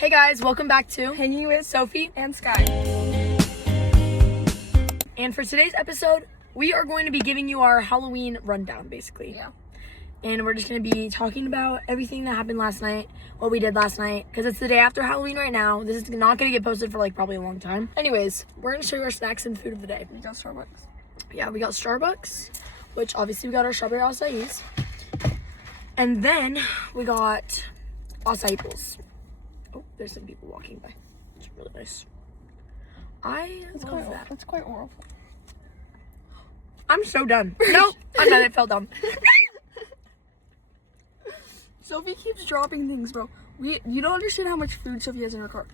Hey guys, welcome back to Hanging with Sophie and Sky. And for today's episode, we are going to be giving you our Halloween rundown, basically. Yeah. And we're just going to be talking about everything that happened last night, what we did last night, because it's the day after Halloween right now. This is not going to get posted for probably a long time. Anyways, we're going to show you our snacks and food of the day. We got Starbucks. Yeah, we got Starbucks, which obviously we got our strawberry acais. And then we got acai bowls. Oh, there's some people walking by. It's really nice. That's quite oral. I'm so done. No, I'm done. It fell down. Sophie keeps dropping things, bro. You don't understand how much food Sophie has in her car.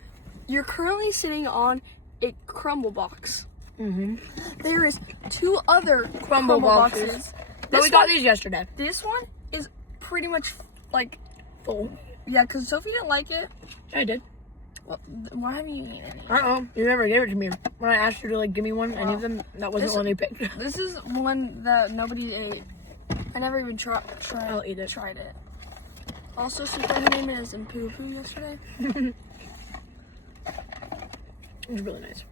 You're currently sitting on a Crumble box. Mm-hmm. There is 2 other Crumble boxes. But we got these yesterday. This one is pretty much like Full. Yeah, because Sophie didn't like it. I did. Well, why haven't you eaten any? You never gave it to me. When I asked you to give me one, any of them, that wasn't one you picked. This is one that nobody ate. I never even I'll eat it. tried it. Also, Super her name is in Poo Poo yesterday. It was really nice.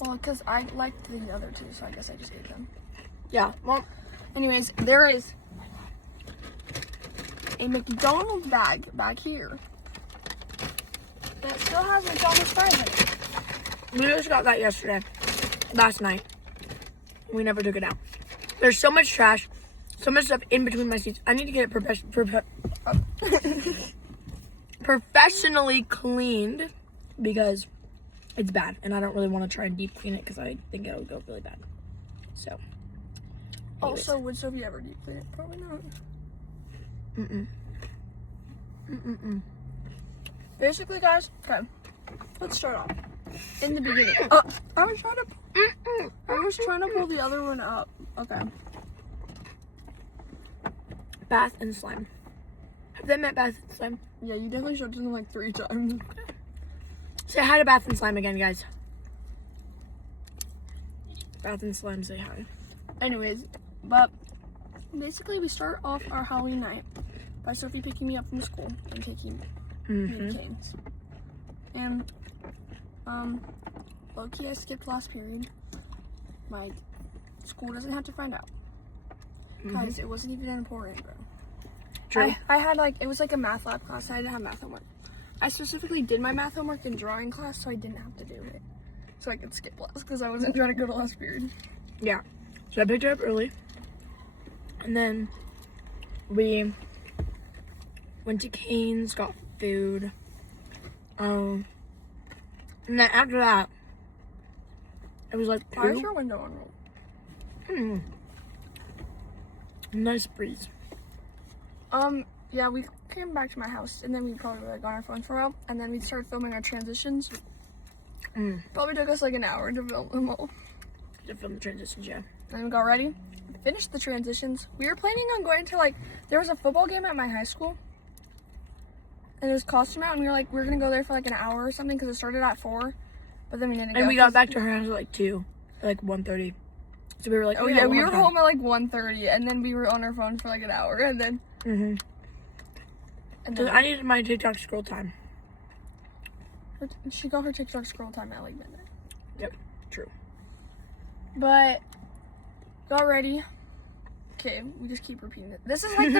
Well, because I liked the other 2, so I guess I just ate them. Yeah, well, Anyways, there is a McDonald's bag back here that still has McDonald's fries in it. we just got that last night. We never took it out. There's so much trash, so much stuff in between my seats. I need to get it professionally cleaned because it's bad, and I don't really want to try and deep clean it because I think it'll go really bad. So, anyways. Also, would Sophie ever deep clean it? Probably not. Basically, guys, okay, let's start off. In the beginning, I was trying to pull the other one up. Okay. Bath and slime. Have they met Bath and slime? Yeah, you definitely showed them like 3 times. Say hi to Bath and slime again, guys. Bath and slime, say hi. Anyways, but basically we start off our Halloween night by Sophie picking me up from school and taking me to Canes. And, low-key I skipped last period. My school doesn't have to find out. Guys, it wasn't even important, bro. True. I had it was like a math lab class. I didn't have math homework. I specifically did my math homework in drawing class, so I didn't have to do it. So I could skip class because I wasn't trying to go to last period. Yeah. So I picked her up early. And then we went to Cane's, got food. And then after that, it was like Why is your window unrolled? Nice breeze. Yeah, we came back to my house and then we probably were on our phone for a while and then we started filming our transitions. Probably took us like an hour to film them all. To film the transitions, yeah. And we got ready, finished the transitions. We were planning on going to there was a football game at my high school. And it was costume out and we were like, we're gonna go there for like an hour or something because it started at 4. But then we didn't go. And we got back to her house at 2, like 1:30. So we were like, oh yeah, we were home at like 1:30 and then we were on our phones for like an hour and then. And then I needed my TikTok scroll time. She got her TikTok scroll time at like midnight. Yep, true. But got ready. Okay, we just keep repeating it. This is like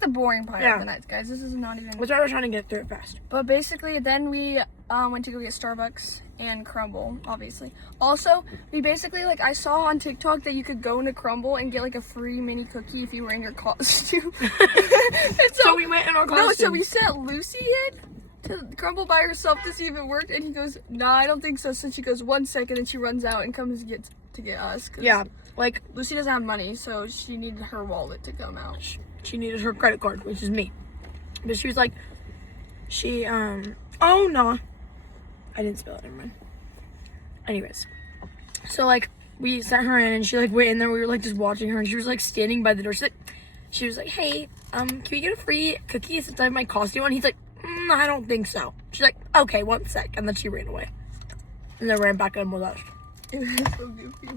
the boring part of the night, guys. This is not even. That's why we're trying to get through it fast. But basically, then we went to go get Starbucks and Crumble, obviously. Also, we basically I saw on TikTok that you could go into Crumble and get a free mini cookie if you were in your costume. so we went in our costume. No, so we sent Lucy in to Crumble by herself to see if it worked, and he goes, "Nah, I don't think so." So she goes 1 second, and she runs out and comes to get us. Yeah. Lucy doesn't have money, so she needed her wallet to come out. She needed her credit card, which is me. But she was like, oh no. I didn't spell it, never mind. Anyways. So we sent her in and she went in there, we were just watching her and she was standing by the door. She was like, hey, can we get a free cookie since I have my costume on? He's like, I don't think so. She's like, okay, 1 sec. And then she ran away. And then ran back in with us. It was so goofy.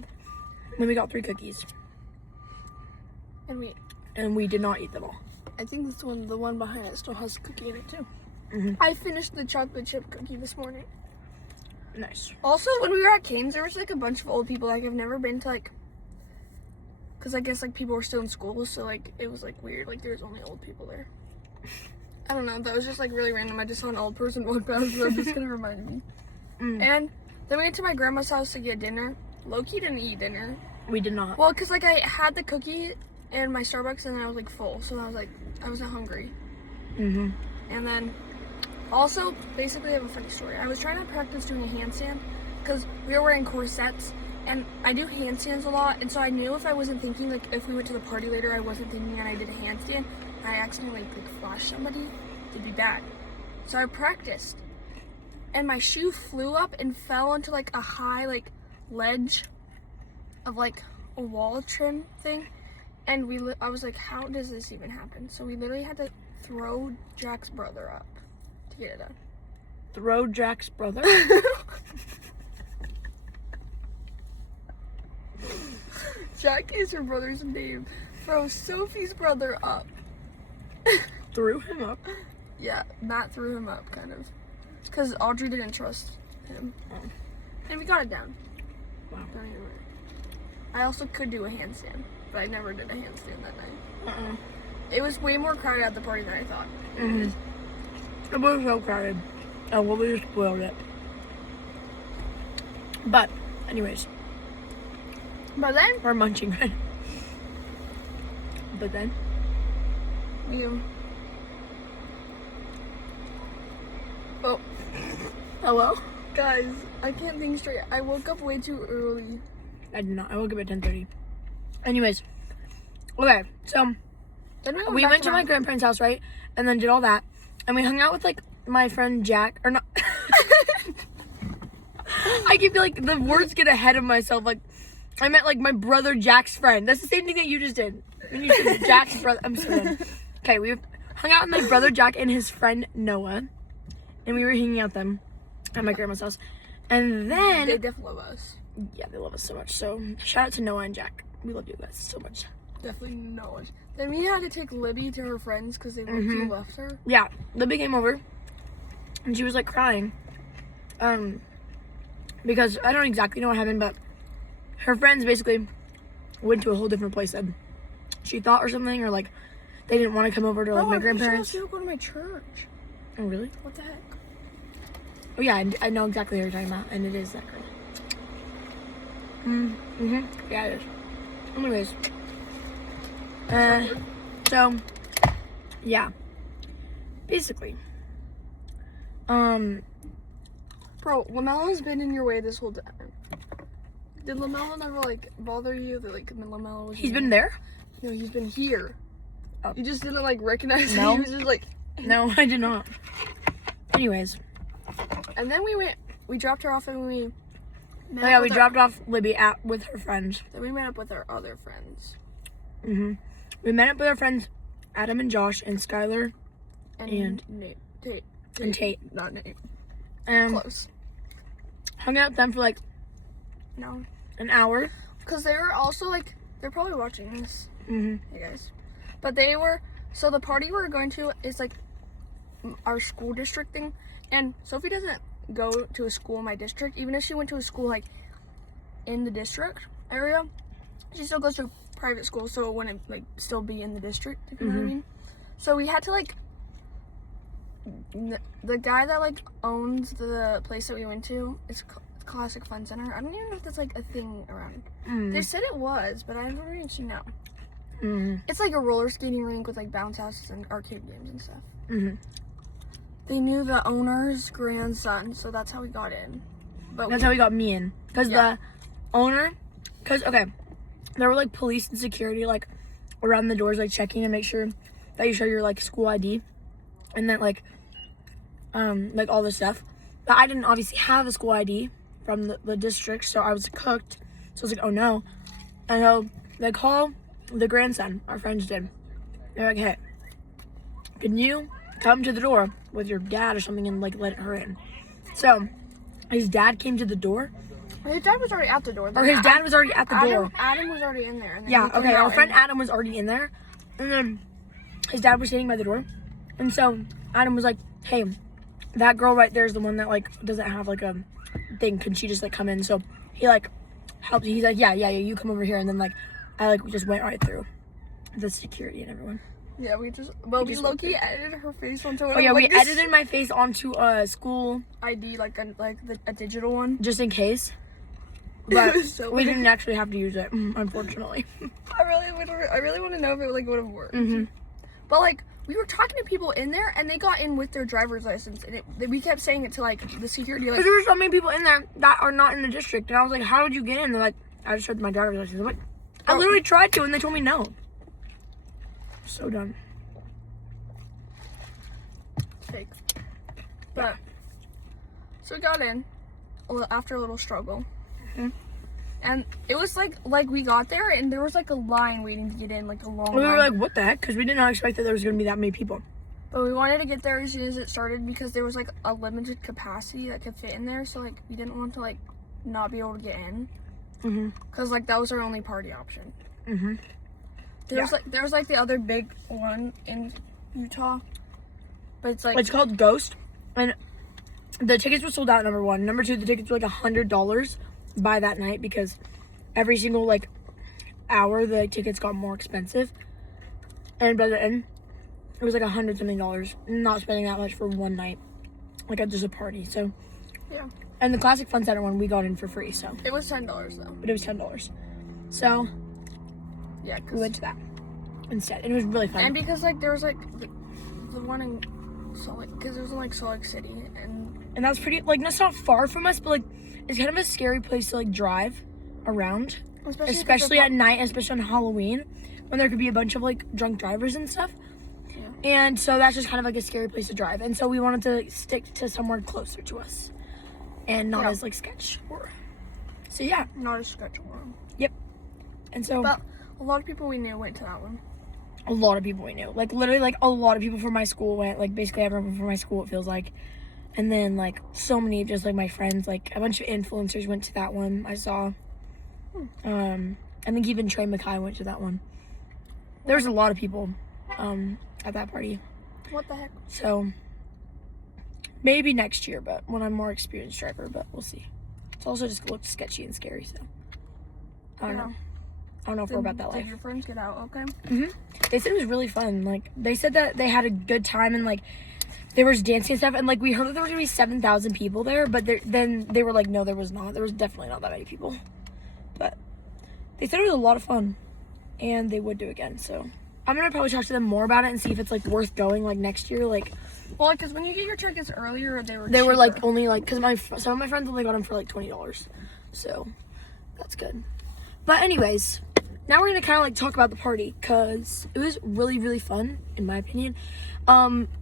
Then we got 3 cookies. And we and we did not eat them all. I think this one, the one behind it, still has a cookie in it too. I finished the chocolate chip cookie this morning. Nice. Also, when we were at Cane's, there was like a bunch of old people. Like, I've never been to like, because I guess like people were still in school, so like it was like weird. Like, there was only old people there. I don't know. That was just like really random. I just saw an old person walk past, so this kind of reminded me. And then we went to my grandma's house to get dinner. Loki didn't eat dinner. We did not. Well, because like I had the cookie and my Starbucks, and then I was like full, so I was like, I wasn't hungry. And then also, basically, I have a funny story. I was trying to practice doing a handstand because we were wearing corsets, and I do handstands a lot, and so I knew if I wasn't thinking, like if we went to the party later, I wasn't thinking, and I did a handstand, I accidentally like flashed somebody, it'd be bad. So I practiced, and my shoe flew up and fell onto like a high like ledge of like a wall trim thing, and I was like, how does this even happen? So we literally had to throw Jack's brother up to get it done. Throw Jack's brother? Jack is her brother's name. Throw Sophie's brother up. Threw him up? Yeah, Matt threw him up, kind of. Because Audrey didn't trust him. And we got it down. Wow. Don't even worry. I also could do a handstand, but I never did a handstand that night. It was way more crowded at the party than I thought. It was so crowded. Oh, well, we just spoiled it. But, anyways. But then, We're munching right now. But then? Oh. Hello? Guys, I can't think straight. I woke up way too early. I did not. I woke up at 10:30. Anyways. Okay, so Then we went to my grandparents' house, right? And then did all that. And we hung out with, like, my friend Jack. Or not. I keep, like, the words get ahead of myself. Like, I meant, like, my brother Jack's friend. That's the same thing that you just did. When you said Jack's brother. I'm sorry. Okay, we hung out with my brother Jack and his friend Noah. And we were hanging out them at my grandma's house. And then... They definitely love us. Yeah, they love us so much. So, shout out to Noah and Jack. We love you guys so much. Definitely no. Then we had to take Libby to her friends because they left her. Yeah, Libby came over. And she was, like, crying. Because I don't exactly know what happened, but her friends basically went to a whole different place than she thought or something. Or, like, they didn't want to come over to, like, my grandparents. She was going to my church. Oh, really? What the heck? Oh, yeah, I know exactly what you're talking about. And it is that girl. Yeah, it is. Anyways. So, yeah. Basically. Bro, Lamelo's been in your way this whole time. Did Lamelo never, like, bother you? That, like, Lamelo was... He's been there? No, he's been here. Oh. You just didn't, like, recognize him. No. He was just, like... No, I did not. Anyways. And then we dropped her off and we... Oh, yeah, we dropped off Libby with her friends. Then we met up with our other friends. We met up with our friends Adam and Josh and Skylar and Nate. Tate. And Tate. Not Nate. Close. Hung out with them for like an hour. Because they were also like, they're probably watching this. Hey guys. But they were, so the party we're going to is like our school district thing. And Sophie doesn't go to a school in my district. Even if she went to a school like in the district area, she still goes to a private school, so it wouldn't like still be in the district, if you know what I mean. So we had to like, the guy that like owns the place that we went to, it's Classic Fun Center. I don't even know if that's like a thing around. They said it was, but I don't actually know. It's like a roller skating rink with like bounce houses and arcade games and stuff. They knew the owner's grandson, so that's how we got in. But that's how we got me in. Because the owner, okay, there were like police and security like around the doors, like checking to make sure that you show your like school ID and that like all this stuff. But I didn't obviously have a school ID from the district, so I was cooked. So I was like, oh no. And so they call the grandson, our friends did. They're like, hey, can you come to the door with your dad or something and like let her in? So his dad came to the door. His dad was already at the door. Or his dad was already at the door. Adam was already in there. And then Yeah, okay, our friend Adam was already in there. And then his dad was standing by the door. And so Adam was like, hey, that girl right there is the one that like doesn't have like a thing. Can she just like come in? So he like helped. He's like, yeah, you come over here, and then like I like just went right through the security and everyone. Yeah, we low-key edited her face onto Oh yeah, we edited my face onto a school ID, like a digital one, just in case. But so we didn't actually have to use it, unfortunately. I really want to know if it like would have worked. Mm-hmm. But like we were talking to people in there, and they got in with their driver's license, and we kept saying it to like the security. Like, there were so many people in there that are not in the district, and I was like, "How did you get in?" They're like, "I just showed my driver's license." I'm like, I literally tried to, and they told me no. So dumb. Fake. But so we got in after a little struggle. Mm-hmm. And it was like we got there and there was like a line waiting to get in, like a long We line. were like, what the heck? Because we did not expect that there was going to be that many people. But we wanted to get there as soon as it started because there was like a limited capacity that could fit in there. So like we didn't want to like not be able to get in. Mm-hmm. Because like that was our only party option. Mm-hmm. There was like the other big one in Utah. But it's like... It's called Ghost. And the tickets were sold out, number one. Number two, the tickets were like $100 by that night because every single like hour the tickets got more expensive. And by the end, it was like $100 something. Not spending that much for one night. Like at just a party, so... Yeah. And the Classic Fun Center one, we got in for free, so... It was $10 though. But it was $10. So... Yeah, we went to that instead. And it was really fun. And because like there was like the one in Salt Lake, because it was in like Salt Lake City, and that's pretty, like, that's not far from us, but like it's kind of a scary place to like drive around, especially at night, especially on Halloween when there could be a bunch of like drunk drivers and stuff. Yeah. And so that's just kind of like a scary place to drive, and so we wanted to stick to somewhere closer to us and not as like sketch horror. So yeah, not as sketch horror. Yep. And so but a lot of people we knew went to that one. A lot of people we knew. Like, literally, like, a lot of people from my school went. Like, basically everyone from my school, it feels like. And then, like, so many of just, like, my friends. Like, a bunch of influencers went to that one, I saw. I think even Trey Mackay went to that one. There was a lot of people at that party. What the heck? So, maybe next year, but when I'm more experienced driver, but we'll see. It's also just looked sketchy and scary, so. I don't know. I don't know if we're about that life. Did your friends get out okay? Mm-hmm. They said it was really fun. Like, they said that they had a good time and, like, there was dancing and stuff. And, like, we heard that there was going to be 7,000 people there. But then they were like, no, there was not. There was definitely not that many people. But they said it was a lot of fun. And they would do it again. So I'm going to probably talk to them more about it and see if it's, like, worth going, like, next year. Like, well, like, because when you get your tickets earlier, they were cheaper. Like, only, like, because some of my friends only got them for, like, $20. So that's good. But anyways... Now we're going to kind of, like, talk about the party, because it was really, really fun, in my opinion.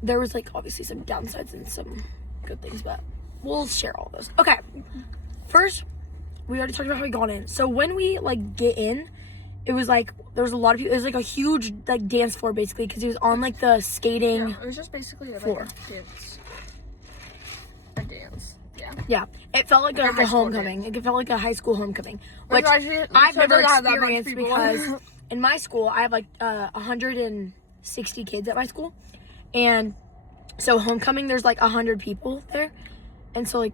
There was, like, obviously some downsides and some good things, but we'll share all those. Okay, first, we already talked about how we got in. So when we, like, get in, it was, like, there was a lot of people. It was, like, a huge, like, dance floor, basically, because it was on, like, the skating it was just basically floor. A dance. Yeah, it felt like a homecoming. It felt like a high school homecoming, which actually, I've never have that much experienced because in my school I have like 160 kids at my school, and so homecoming there's like 100 people there, and so like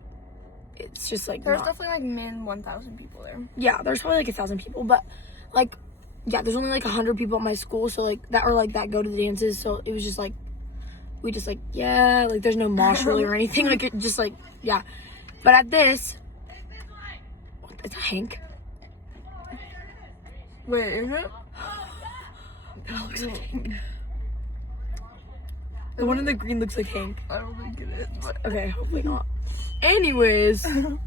it's just like there's definitely like min 1,000 people there. Yeah, there's probably like 1,000 people, but like yeah, there's only like 100 people at my school, so like that go to the dances. So it was just like we just like yeah, like there's no mosh really or anything. Like it just like yeah. But at this, it's Hank. Wait, is it? That looks like Hank. The one in the green looks like Hank. I don't think it is. But... Okay, hopefully not. Anyways. I don't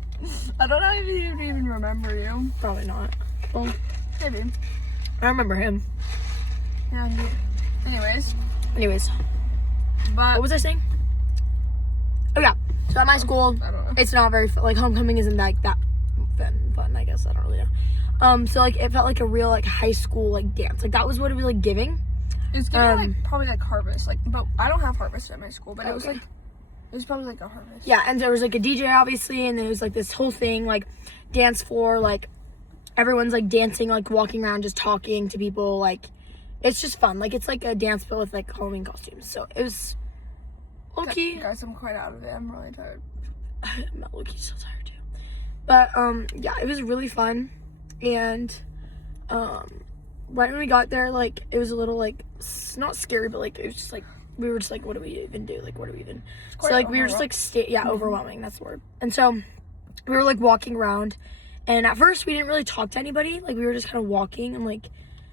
know if you even remember you. Probably not. Well, maybe. I remember him. Yeah, Anyways. But what was I saying? Oh yeah. So at my school, I don't know. It's not very fun. Like homecoming isn't like that fun, I guess. I don't really know. So like it felt like a real like high school like dance. Like that was what it was like giving. It's giving like probably like harvest. Like, but I don't have harvest at my school. But it was like it was probably like a harvest. Yeah, and there was like a DJ obviously, and then it was like this whole thing like dance floor. Like everyone's like dancing, like walking around, just talking to people. Like it's just fun. Like it's like a dance but with like Halloween costumes. So it was Okay. Guys, I'm quite out of it. I'm really tired. I'm not looking so tired too. But yeah, it was really fun. And right when we got there, like it was a little like not scary, but like it was just like we were just like, what do we even do? Like what do we even so like we were just like overwhelming, that's the word. And so we were like walking around, and at first we didn't really talk to anybody. Like we were just kind of walking and like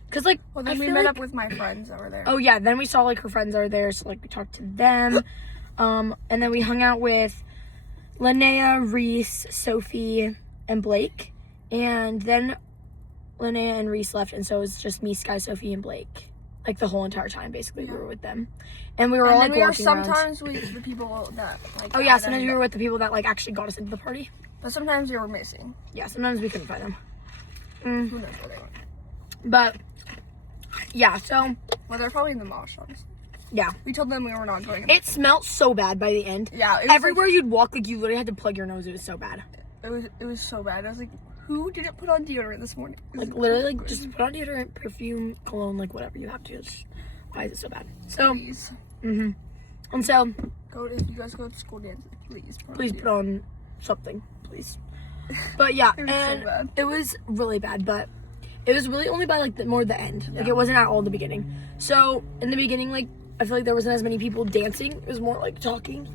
because like well, then we met up with my friends that were there. Oh yeah, then we saw like her friends that were there, so like we talked to them. And then we hung out with Linnea, Reese, Sophie, and Blake. And then Linnea and Reese left, and so it was just me, Sky, Sophie, and Blake. Like the whole entire time, basically, we were with them. And we were all like walking around. Sometimes with the people that like. Oh yeah, sometimes we were with the people that like actually got us into the party. But sometimes we were missing. Yeah, sometimes we couldn't find them. Who knows where they went? But yeah, so. Well, they're probably in the Mosh, honestly. Yeah. We told them we were not going. It smelled so bad by the end. Yeah. Everywhere you'd walk, like you literally had to plug your nose. It was so bad. It was so bad. I was like, who didn't put on deodorant this morning? Like literally, like just put on deodorant, perfume, cologne, like whatever you have to. Just, why is it so bad? So. Please. And so. If you guys go to school dance, please put on something, please. But yeah, it was and so bad. It was really bad, but it was really only by like the end. Like it wasn't at all the beginning. So in the beginning, like I feel like there wasn't as many people dancing. It was more like talking.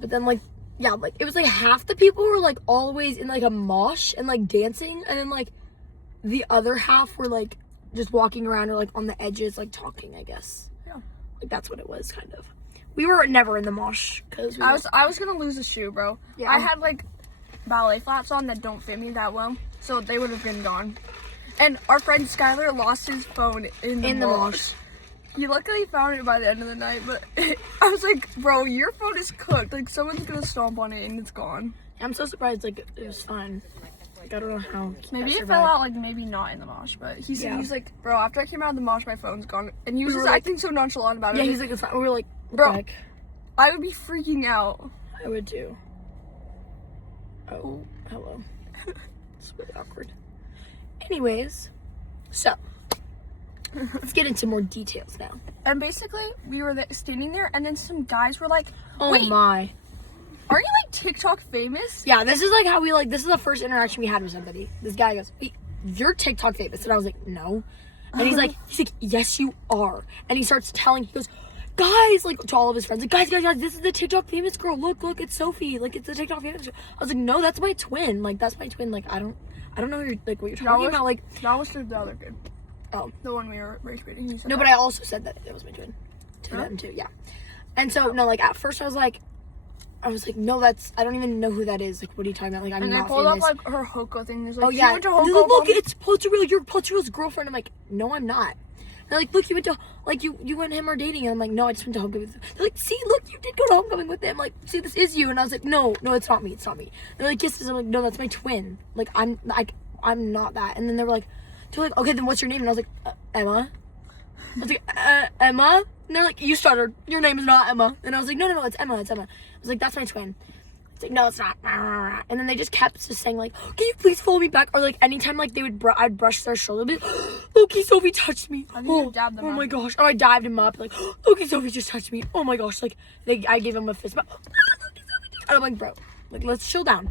But then like yeah, like it was like half the people were like always in like a mosh and like dancing, and then like the other half were like just walking around or like on the edges like talking, I guess. Yeah. Like that's what it was kind of. We were never in the mosh because I was gonna lose a shoe, bro. Yeah. I had like ballet flats on that don't fit me that well, so they would have been gone. And our friend Skylar lost his phone in the mosh. He luckily found it by the end of the night, but I was like, bro, your phone is cooked. Like, someone's gonna stomp on it and it's gone. I'm so surprised, like, it was fine. Like, I don't know how. Maybe it fell out, like, maybe not in the mosh, but he said, he's like, bro, after I came out of the mosh, my phone's gone. And he was just acting so nonchalant about it. Yeah, he's like, it's fine. We were like, bro, I would be freaking out. I would too. Oh, hello. It's really awkward. Anyways, so let's get into more details now. And basically, we were standing there, and then some guys were like, "Oh wait, my, are you like TikTok famous?" Yeah, this is like how we like. This is the first interaction we had with somebody. This guy goes, "Wait, you're TikTok famous?" And I was like, "No," and he's like, "Yes, you are." And he starts telling. He goes, "Guys," like to all of his friends, like, guys, this is the TikTok famous girl. Look, it's Sophie. Like, it's the TikTok famous girl." I was like, "No, that's my twin. Like, that's my twin. Like, I don't know who you're, like what you're talking about. Like, that was the other kid. Oh, the one we were race baiting. No, but I also said that it was my twin to them too. Yeah, and so no, like at first I was like, no, I don't even know who that is. Like, what are you talking about? Like, I'm not famous. And they pulled up like her Hoko thing. There's like, oh yeah, went to Hoko, look, it's Potaril. You're Potaril's girlfriend. I'm like, no, I'm not. They're like, look, you went to like you and him are dating, and I'm like, no, I just went to homecoming with him. They're like, see, look, you did go to homecoming with them. Like, see, this is you. And I was like, no, it's not me. They're like, yes, I'm like, no, that's my twin. Like, I'm not that. And then they're like, okay, then what's your name? And I was like, Emma. I was like, Emma? And they're like, you stuttered. Your name is not Emma. And I was like, no, it's Emma. I was like, that's my twin. It's like, no, it's not. And then they just kept just saying like, can you please follow me back? Or like anytime like I'd brush their shoulder, be like, Loki, Sophie touched me. Oh my gosh. Or I dived him up like, Loki, Sophie just touched me. Oh my gosh. Like I gave him a fist bump. And I'm like, bro, like let's chill down.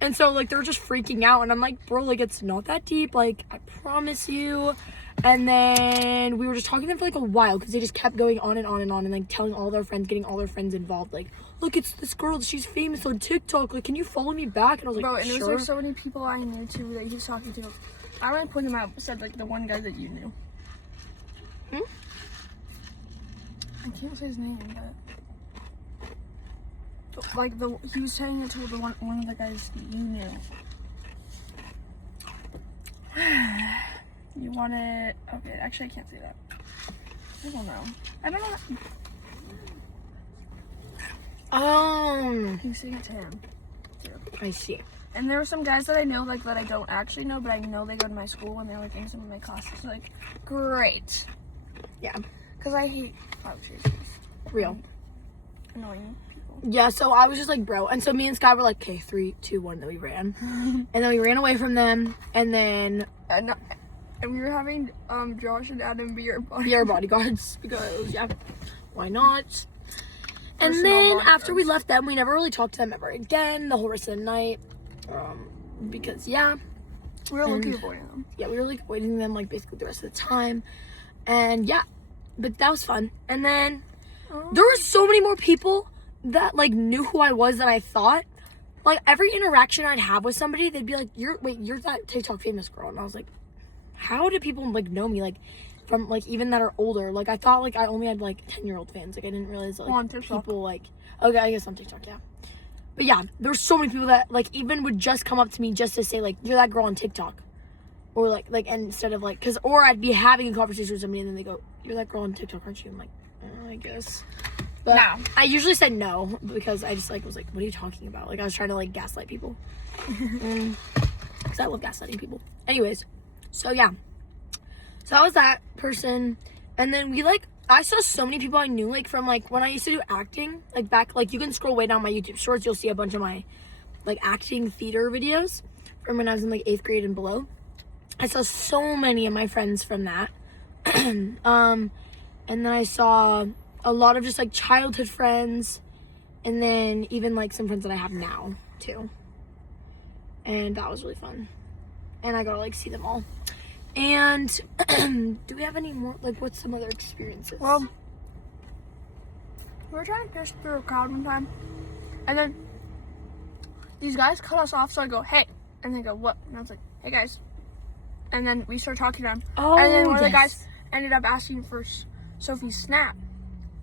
And so like they were just freaking out, and I'm like, bro, like it's not that deep. Like I promise you. And then we were just talking to them for like a while because they just kept going on and on and on and like telling all their friends, getting all their friends involved. Like, look, it's this girl. She's famous on TikTok. Like, can you follow me back? And I was like, bro, and sure. there was like so many people I knew too that he was talking to. I want to point them out. Said like the one guy that you knew. I can't say his name, but like he was saying it to the one of the guys you knew. You want it? Okay, actually, I can't say that. I don't know. He's saying it to him. I see. And there were some guys that I know, like, that I don't actually know, but I know they go to my school and they're, like, in some of my classes. Like, great. Yeah. Because I hate cloud chasers. Real. Annoying people. Yeah, so I was just like, bro. And so me and Sky were like, okay, 3, 2, 1, then we ran. And then we ran away from them, and then... And we were having Josh and Adam be our bodyguards. Be our bodyguards, because, yeah, why not? And personal then bond after we goes. left them, we never really talked to them ever again the whole rest of the night. Because, yeah. We were looking avoiding them. Yeah, we were like avoiding them like basically the rest of the time. And yeah, but that was fun. And then there were so many more people that like knew who I was than I thought. Like every interaction I'd have with somebody, they'd be like, you're that TikTok famous girl. And I was like, how do people like know me? Like from like even that are older. Like I thought like I only had like 10-year-old fans. Like I didn't realize like on TikTok. people like, okay, I guess on TikTok, yeah. But yeah, there were so many people that like even would just come up to me just to say like, you're that girl on TikTok. Or like instead of like, or I'd be having a conversation with somebody and then they go, you're that girl on TikTok, aren't you? I'm like, I guess. But No. I usually said no because I just like was like, what are you talking about? Like I was trying to like gaslight people. Because I love gaslighting people. Anyways, so yeah. So that was that person. And then I saw so many people I knew like from like when I used to do acting, like back, like you can scroll way down my YouTube shorts, you'll see a bunch of my like acting theater videos from when I was in like 8th grade and below. I saw so many of my friends from that. And then I saw a lot of just like childhood friends, and then even like some friends that I have now too. And that was really fun. And I got to like see them all. And do we have any more, like what's some other experiences? Well, we were trying to pierce through a crowd one time, and then these guys cut us off, so I go, hey, and they go, what? And I was like, hey guys. And then we started talking to them. Oh, and then one of the yes. guys ended up asking for Sophie's snap.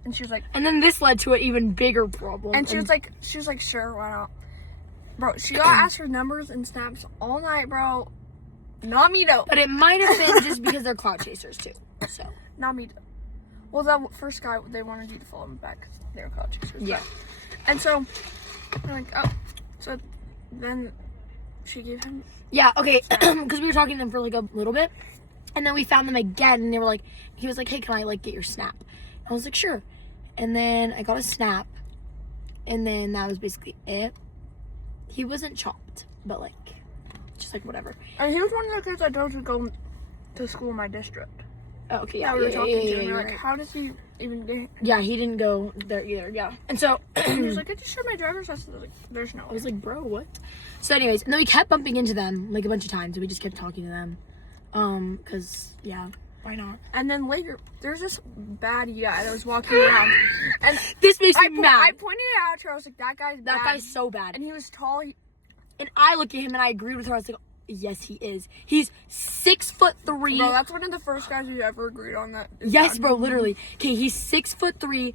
And she was like, And then this led to an even bigger problem. and she was like, sure, why not? Bro, she got asked for numbers and snaps all night, bro. Not me though. But it might have been just because they're cloud chasers too. So Not me though. Well, that first guy, they wanted you to follow him back because they were cloud chasers. yeah. And so, I'm like, oh. So then she gave him. Yeah, okay, because we were talking to them for like a little bit, and then we found them again, and they were like, he was like, hey, can I like get your snap? I was like, sure. And then I got a snap, and then that was basically it. He wasn't chopped, but like, just like whatever. And he was one of the kids I told to go to school in my district. Oh, okay, yeah, Yeah, we were talking to him. We yeah, were like, right. how does he even get? Yeah, he didn't go there either, yeah. And so, And he was like, I just showed my driver's license. I was like, there's no I way. was like, bro, what? So anyways, and then we kept bumping into them, like a bunch of times, and we just kept talking to them. Because, yeah, why not? And then later, there's this baddie guy that was walking around. And This makes me I mad. pointed it out to her. I was like, that guy's bad. That guy's so bad. And he was tall. And I looked at him and I agreed with her. I was like, yes, he is. He's 6'3". Bro, that's one of the first guys we ever agreed on that. Yes, bro, literally. Okay, he's 6'3".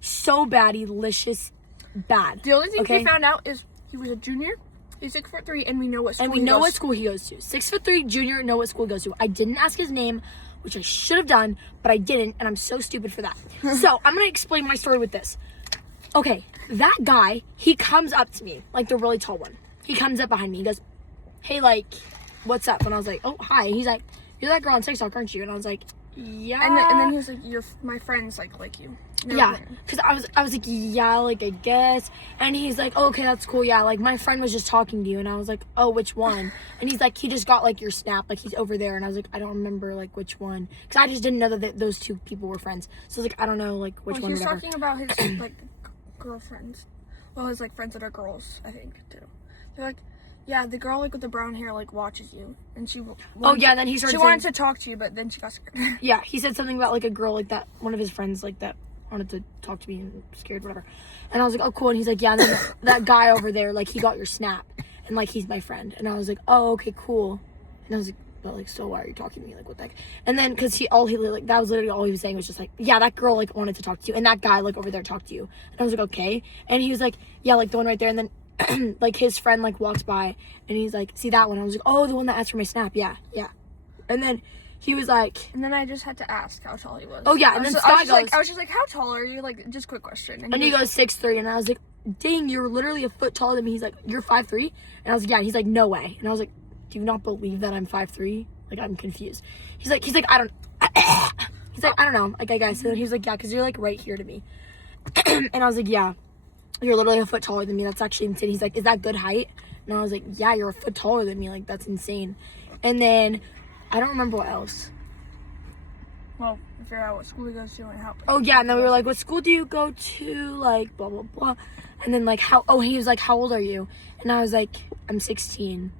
So bad, delicious, bad. The only thing okay? we found out is he was a junior. He's 6'3", and we know what school And we he know goes what school he goes to. 6'3", junior, know what school he goes to. I didn't ask his name, which I should have done, but I didn't, and I'm so stupid for that. So, I'm going to explain my story with this. Okay, that guy, he comes up to me, like the really tall one. He comes up behind me. He goes, hey, like, what's up? And I was like, oh, hi. He's like, you're that girl on TikTok, aren't you? And I was like, yeah. And then he was like, my friends like you. And they were Yeah, like, because I was like, yeah, like, I guess. And he's like, oh, okay, that's cool. Yeah, like, my friend was just talking to you. And I was like, oh, which one? And he's like, he just got, like, your snap. Like, he's over there. And I was like, I don't remember, like, which one. Because I just didn't know that those two people were friends. So I was like, I don't know, like, which one. He was Whatever. talking about his, like, girlfriends. Well, his, like, friends that are girls, I think, too. They're like, yeah, the girl, like, with the brown hair, like, watches you. And she Oh, yeah, then he started She saying, wanted to talk to you, but then she got scared. yeah, he said something about, like, a girl, like, that, one of his friends, like, that wanted to talk to me and scared, whatever. And I was like, oh, cool. And he's like, yeah, and then that guy over there, like, he got your snap. And, like, he's my friend. And I was like, oh, okay, cool. And I was like, but, like, so why are you talking to me? Like, what the heck? And then, because that was literally all he was saying was just, like, yeah, that girl, like, wanted to talk to you. And that guy, like, over there talked to you. And I was like, okay. And he was like, yeah, like, the one right there. And then, like, his friend, like, walks by. And he's like, see that one? I was like, oh, the one that asked for my snap. Yeah, yeah. And then he was like... And then I just had to ask how tall he was. Oh, yeah, and then Sky goes... I was just like, how tall are you? Like, just quick question. And he goes 6'3", and I was like, dang, you're literally a foot taller than me. He's like, you're 5'3"? And I was like, yeah. And he's like, no way. And I was like, do you not believe that I'm 5'3"? Like, I'm confused. He's like, I don't... He's like, I don't know. Like, I guess. And he was like, yeah, because you're, like, right here to me. And I was like, yeah. You're literally a foot taller than me. That's actually insane. He's like, is that good height? And I was like, yeah, you're a foot taller than me. Like, that's insane. And then, I don't remember what else. Well, figure out what school he goes to and how. Oh yeah, and then we were like, what school do you go to? Like blah blah blah. And then like he was like, how old are you? And I was like, I'm 16.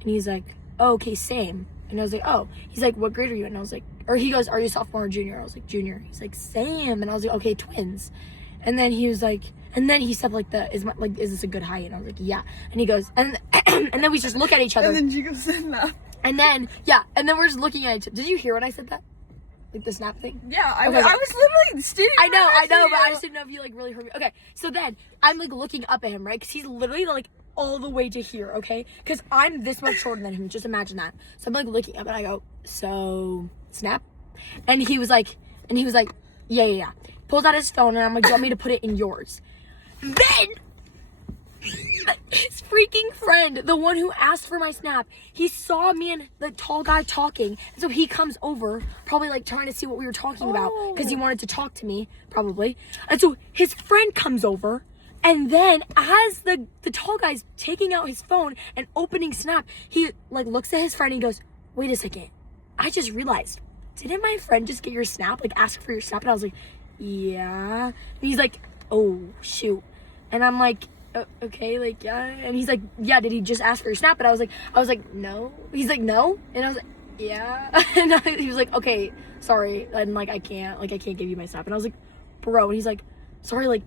And he's like, oh, okay, same. And I was like, oh. He's like, what grade are you in? And I was like, or he goes, are you sophomore or junior? I was like, junior. He's like, same. And I was like, okay, twins. And then he was like, and then he said like is this a good height? And I was like, yeah. And he goes, and and then we just look at each other. And then Chico said no. And then and then we're just looking at each other. Did you hear when I said that? Like the snap thing? Yeah, I Okay, was literally standing. I know, but I just didn't know if you like really heard me. Okay, so then I'm like looking up at him, right? Because he's literally like all the way to here, okay? Because I'm this much shorter than him. Just imagine that. So I'm like looking up and I go, so snap? And he was like, yeah. Pulls out his phone and I'm like, do you want me to put it in yours? Then his freaking friend, the one who asked for my snap, he saw me and the tall guy talking. And so he comes over, probably like trying to see what we were talking about because he wanted to talk to me, probably. And so his friend comes over. And then as the tall guy's taking out his phone and opening Snap, he like looks at his friend and he goes, wait a second. I just realized, didn't my friend just get your Snap? Like ask for your Snap? And I was like, yeah. And he's like, oh, shoot. And I'm like, okay, like, yeah. And he's like, yeah, did he just ask for your Snap? And I was like, no. He's like, no. And I was like, yeah. And he was like, okay, sorry. And like, I can't give you my Snap. And I was like, bro. And he's like, sorry, like,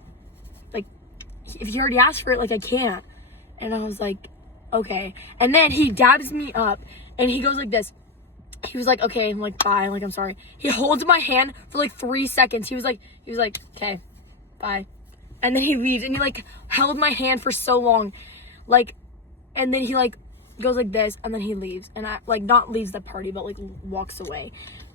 if you already asked for it, like, I can't. And I was like, okay. And then he dabs me up and he goes like this. He was like, okay, I'm like, bye. I'm like, I'm sorry. He holds my hand for like 3 seconds. He was like, okay, bye. And then he leaves and he like held my hand for so long. Like, and then he like goes like this and then he leaves. And I like not leaves the party, but like walks away.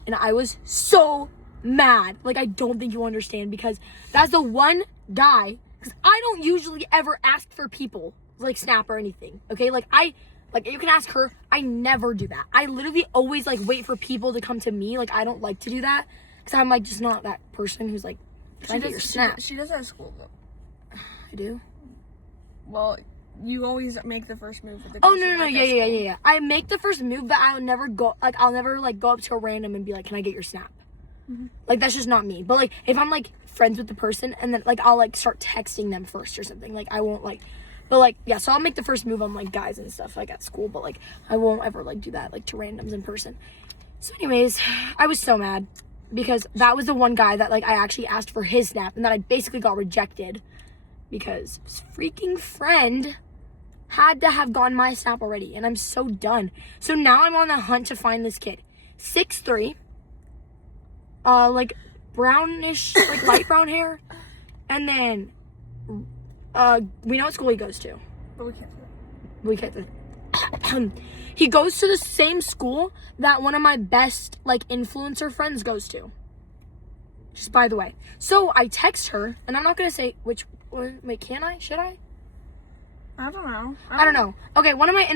And I was so mad. Like, I don't think you understand because that's the one guy. Because I don't usually ever ask for people, like, Snap or anything, okay? Like, you can ask her. I never do that. I literally always, like, wait for people to come to me. Like, I don't like to do that. Because I'm, like, just not that person who's, like, can I get your Snap? She does that at school, though. I do? Well, you always make the first move. With the Oh, no. Yeah. I make the first move, but I'll never, go up to a random and be like, can I get your Snap? Mm-hmm. Like, that's just not me. But, like, if I'm, like, friends with the person and then, like, I'll, like, start texting them first or something. Like, I won't, like, but, like, yeah, so I'll make the first move on, like, guys and stuff, like, at school. But, like, I won't ever, like, do that, like, to randoms in person. So, anyways, I was so mad because that was the one guy that, like, I actually asked for his Snap and that I basically got rejected because his freaking friend had to have gotten my Snap already. And I'm so done. So, now I'm on the hunt to find this kid. 6'3", like brownish, like light brown hair, and then we know what school he goes to. But we can't do it. He goes to the same school that one of my best like influencer friends goes to. Just by the way. So I text her, and I'm not gonna say which. Wait, can I? Should I? I don't know. I don't know. Okay, one of my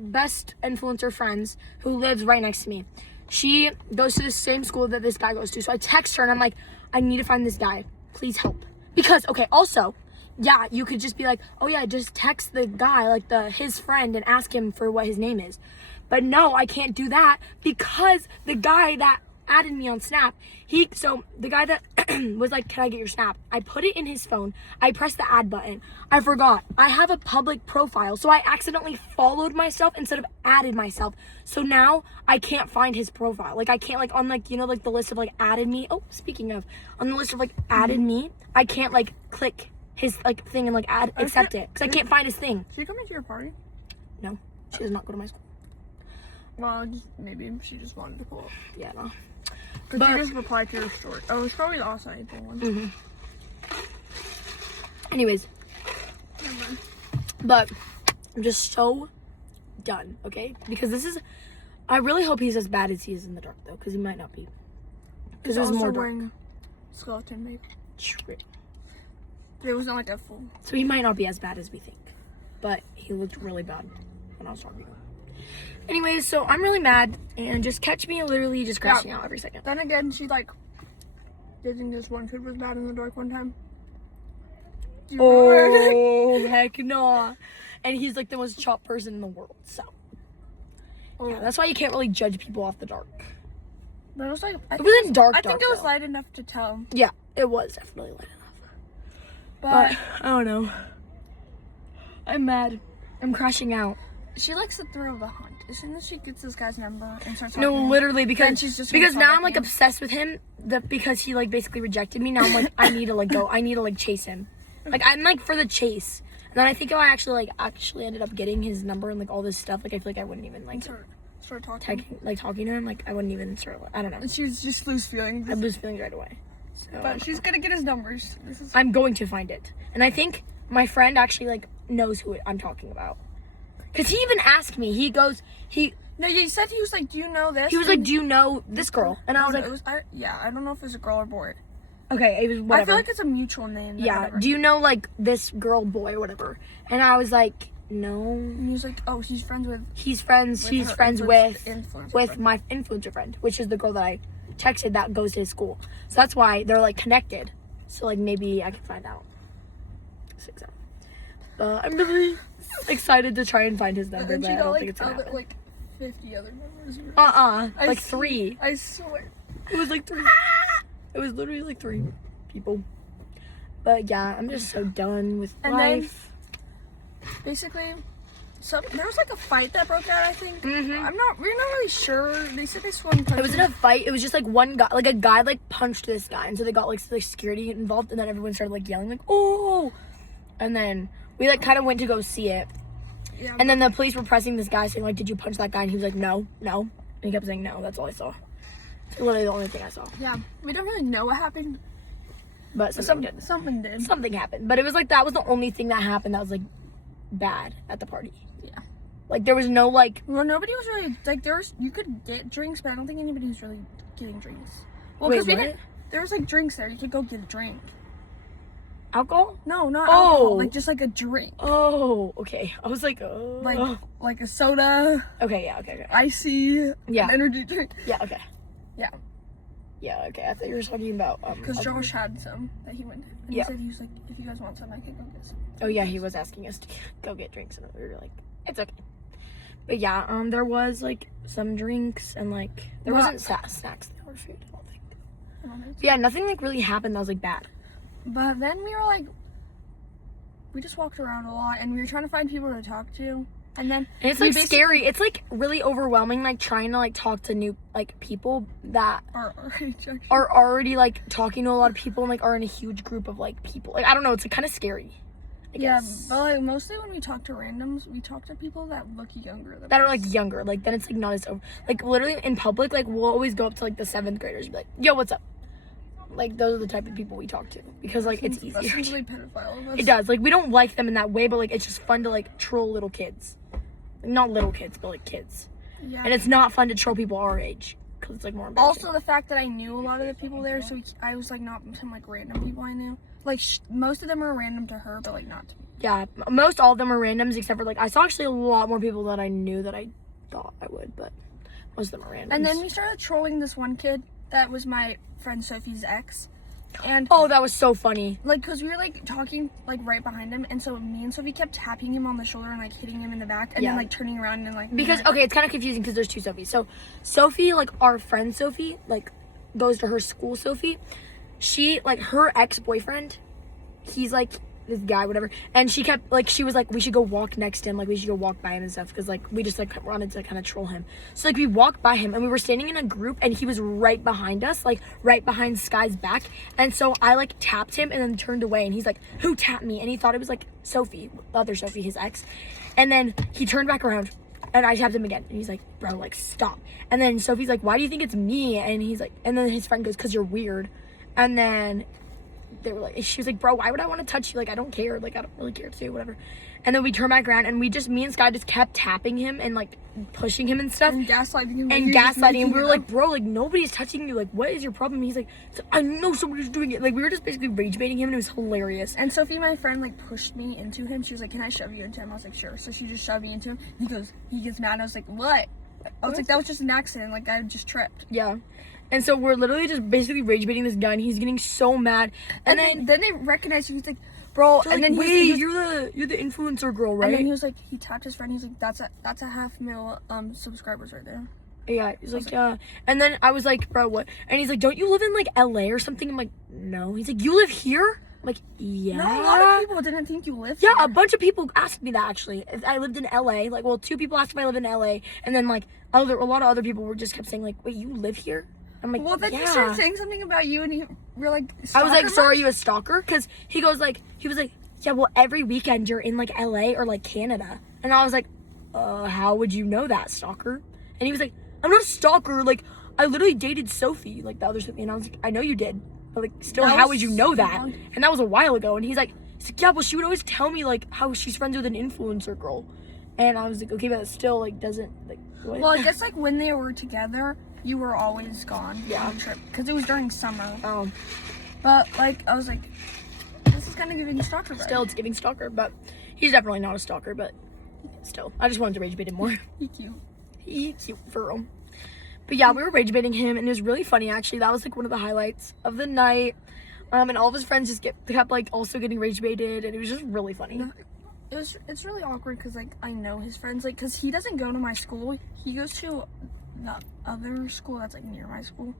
best influencer friends who lives right next to me. She goes to the same school that this guy goes to. So I text her and I'm like, I need to find this guy. Please help. Because, okay, also, yeah, you could just be like, oh yeah, just text the guy, like his friend and ask him for what his name is. But no, I can't do that because the guy that added me on Snap, the guy that was like, can I get your Snap? I put it in his phone. I pressed the add button. I forgot. I have a public profile. So I accidentally followed myself instead of added myself. So now I can't find his profile. Like I can't like on like, you know, like the list of like added me. Oh, speaking of, on the list of like added me, I can't like click his like thing and like accept it. Because I can't find his thing. She come into your party? No, she does not go to my school. Well, maybe she just wanted to pull up. Yeah, no. But you just replied to your story. Oh, it's probably the outside one. Mm-hmm. Anyways. But I'm just so done, okay? Because I really hope he's as bad as he is in the dark, though. Because he might not be. Because it was more dark. Wearing skeleton make. True. It wasn't like a full. So he might not be as bad as we think. But he looked really bad when I was talking to him. Anyways, so I'm really mad, and just catch me literally just crashing out every second. Then again, she like did think this one kid was bad in the dark one time. Oh, heck no. And he's like the most chopped person in the world, so. Yeah, that's why you can't really judge people off the dark. But it was like It was in dark. I think it was though. light enough to tell. Yeah, it was definitely light enough. But I don't know. I'm mad. I'm crashing out. she likes the thrill of the hunt. As soon as she gets this guy's number and starts No, talking, literally, then because she's just gonna start now I'm like liking him. obsessed with him. Because he like basically rejected me. Now I'm like I need to like go. I need to like chase him. Like I'm like for the chase. And then I think if I actually ended up getting his number and like all this stuff, like I feel like I wouldn't even like start talking. talking to him. Like I wouldn't even start. I don't know. And she just lose feelings. I lose feelings right away. So But she's gonna get his numbers. I'm going to find it. And I think my friend actually like knows who I'm talking about. Cause he even asked me. No, you said he was like, "Do you know this?" He was like, "Do you know this girl?" And I was like, I don't know if it was a girl or boy. "Okay, it was whatever." I feel like it's a mutual name. Yeah. Whatever. Do you know like this girl, boy, or whatever? And I was like, "No." And he was like, "Oh, she's friends with." She's friends her with influencer friend. my influencer friend, which is the girl that I texted that goes to his school. So that's why they're like connected. So like maybe I can find out. 6 hours. I'm really excited to try and find his number, And but she I got don't like think it's gonna happen. like 50 other numbers. Like 3. I swear. It was like 3. It was literally like 3 people. But yeah, I'm just so done with And then- life. Basically, so there was like a fight that broke out. I think. Mhm. We're not really sure. They said they swung punches. It wasn't a fight. It was just like one guy, like a guy, like punched this guy, and so they got like security involved, and then everyone started like yelling, like "Oh!" And then we like kind of went to go see it, Yeah. and then the police were pressing this guy, saying like, "Did you punch that guy?" And he was like, "No, no," and he kept saying no. That's all I saw. It's literally the only thing I saw. Yeah. We don't really know what happened. But something did. Something did. Something happened, but it was like that was the only thing that happened that was like bad at the party. Yeah. Like there was no like. Well, nobody was really like you could get drinks, but I don't think anybody was really getting drinks. Well, Wait, because what? there was like drinks there. You could go get a drink. Alcohol? No, not Oh. alcohol. Like just like a drink, Oh, okay. I was like, oh. like a soda, Okay, yeah, okay. icy, Yeah. an energy drink. Yeah, okay. Yeah. Yeah, okay. I thought you were talking about Because alcohol. Josh had some that he went. And Yeah. he said he was like, if you guys want some, I can go get some. Oh yeah, he was asking us to go get drinks, and we were like, it's okay. But yeah, there was like some drinks and like there wasn't snacks. There were food. I don't think. But yeah, nothing like really happened that was like bad. But then we were like, we just walked around a lot, and we were trying to find people to talk to. And then And it's we like basically- scary. It's like really overwhelming, like trying to like talk to new like people that Our rejection. are already like talking to a lot of people and like are in a huge group of like people. Like I don't know, it's like kind of scary. I Yeah, guess. but like mostly when we talk to randoms, we talk to people that look younger than That are us. like younger, like then it's like not as like literally in public, like we'll always go up to like the 7th graders and be like, yo, what's up? Like those are the type of people we talk to because like it's That easier. seems really pedophile of us. It does. Like we don't like them in that way, but like it's just fun to like troll little kids. Like, not little kids, but like kids. Yeah. And it's not fun to troll people our age because it's like more embarrassing. Also, the fact that I knew a lot of the people there, so I was like not some like random people I knew. Like most of them are random to her, but like not to me. Yeah, most all of them are randoms except for like I saw actually a lot more people that I knew that I thought I would, but most of them are randoms. And then we started trolling this one kid that was my friend Sophie's ex. And oh, that was so funny. like, cause we were like talking like right behind him, and so me and Sophie kept tapping him on the shoulder and like hitting him in the back, and Yeah. then like turning around and like Because okay, it's kind of confusing because there's 2 Sophies. So Sophie, like our friend Sophie, like goes to her school. Sophie, she like her ex-boyfriend, he's like this guy, whatever. And she kept like she was like we should go walk next to him, like we should go walk by him and stuff because like we just like wanted to kind of troll him. So like we walked by him and we were standing in a group and he was right behind us, like right behind Sky's back. And so I like tapped him and then turned away and he's like, who tapped me? And he thought it was like Sophie, the other Sophie, his ex. And then he turned back around and I tapped him again. And he's like, bro, like stop. And then Sophie's like, why do you think it's me? And he's like, and then his friend goes, because you're weird. And then they were like, she was like, bro, why would I want to touch you? Like, I don't care. Like, I don't really care too, whatever. And then we turned back around and me and Sky just kept tapping him and like pushing him and stuff. and gaslighting him. And gaslighting him. We were like, bro, like nobody's touching you. Like, what is your problem? And he's like, I know somebody's doing it. Like, we were just basically rage baiting him and it was hilarious. And Sophie, my friend, like pushed me into him. She was like, "Can I shove you into him?" I was like, "Sure." So she just shoved me into him. He gets mad. I was like, "What?" I was like, "That was just an accident. Like I just tripped." Yeah. And so we're literally just basically rage baiting this guy and he's getting so mad. And then they recognized he was like, "Bro," they're and like, then wait, he was, you're the influencer girl, right? and then he was like, he tapped his friend. He's like, "That's a 500,000 subscribers right there." Yeah, he's like, yeah. And then I was like, bro, what? And he's like, don't you live in like LA or something? I'm like, no. He's like, you live here? I'm like, yeah. No, a lot of people didn't think you lived Yeah, here. a bunch of people asked me that actually. If I lived in LA. Like, well, 2 people asked if I live in LA. And then like a lot of other people were just kept saying like, wait, you live here? I'm like, Well, then yeah. you started saying something about you, and you were like, I was like, so are much? you a stalker? Because he was like, yeah, well, every weekend you're in like LA or like Canada. And I was like, how would you know that, stalker? And he was like, I'm not a stalker. Like, I literally dated Sophie, like the other Sophie. And I was like, I know you did. But like, still, That how was would you know so that? long. And that was a while ago. And he's like, yeah, well, she would always tell me like how she's friends with an influencer girl. And I was like, okay, but it still like doesn't like. What? Well, I guess like when they were together, you were always gone on the trip because it was during summer. Oh, But like, I was like, this is kind of giving stalker vibes. still, it's giving stalker, but he's definitely not a stalker. But still, I just wanted to rage bait him more. He cute. He's cute for real. But yeah, we were rage baiting him, and it was really funny actually. That was like one of the highlights of the night. And all of his friends just kept like also getting rage baited, and it was just really funny. It's really awkward because like I know his friends, like because he doesn't go to my school. He goes to the other school that's like near my school,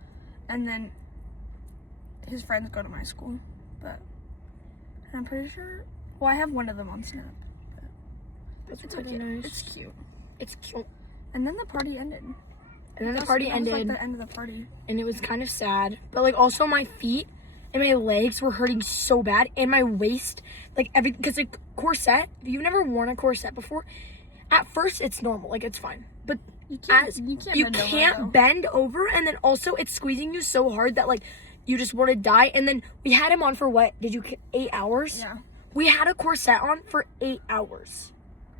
and then his friends go to my school. But I'm pretty sure. Well, I have one of them on Snap. That's It's really okay. nice. It's cute. It's cute. And then the party ended. And then the That party was ended, like the end of the party. and it was kind of sad. But like also my feet and my legs were hurting so bad, and my waist, like because like corset. If you've never worn a corset before, at first it's normal, like it's fine. But You you can't can't bend over, and then also it's squeezing you so hard that like you just want to die. And then we had him on for what? 8 hours? Yeah. We had a corset on for 8 hours.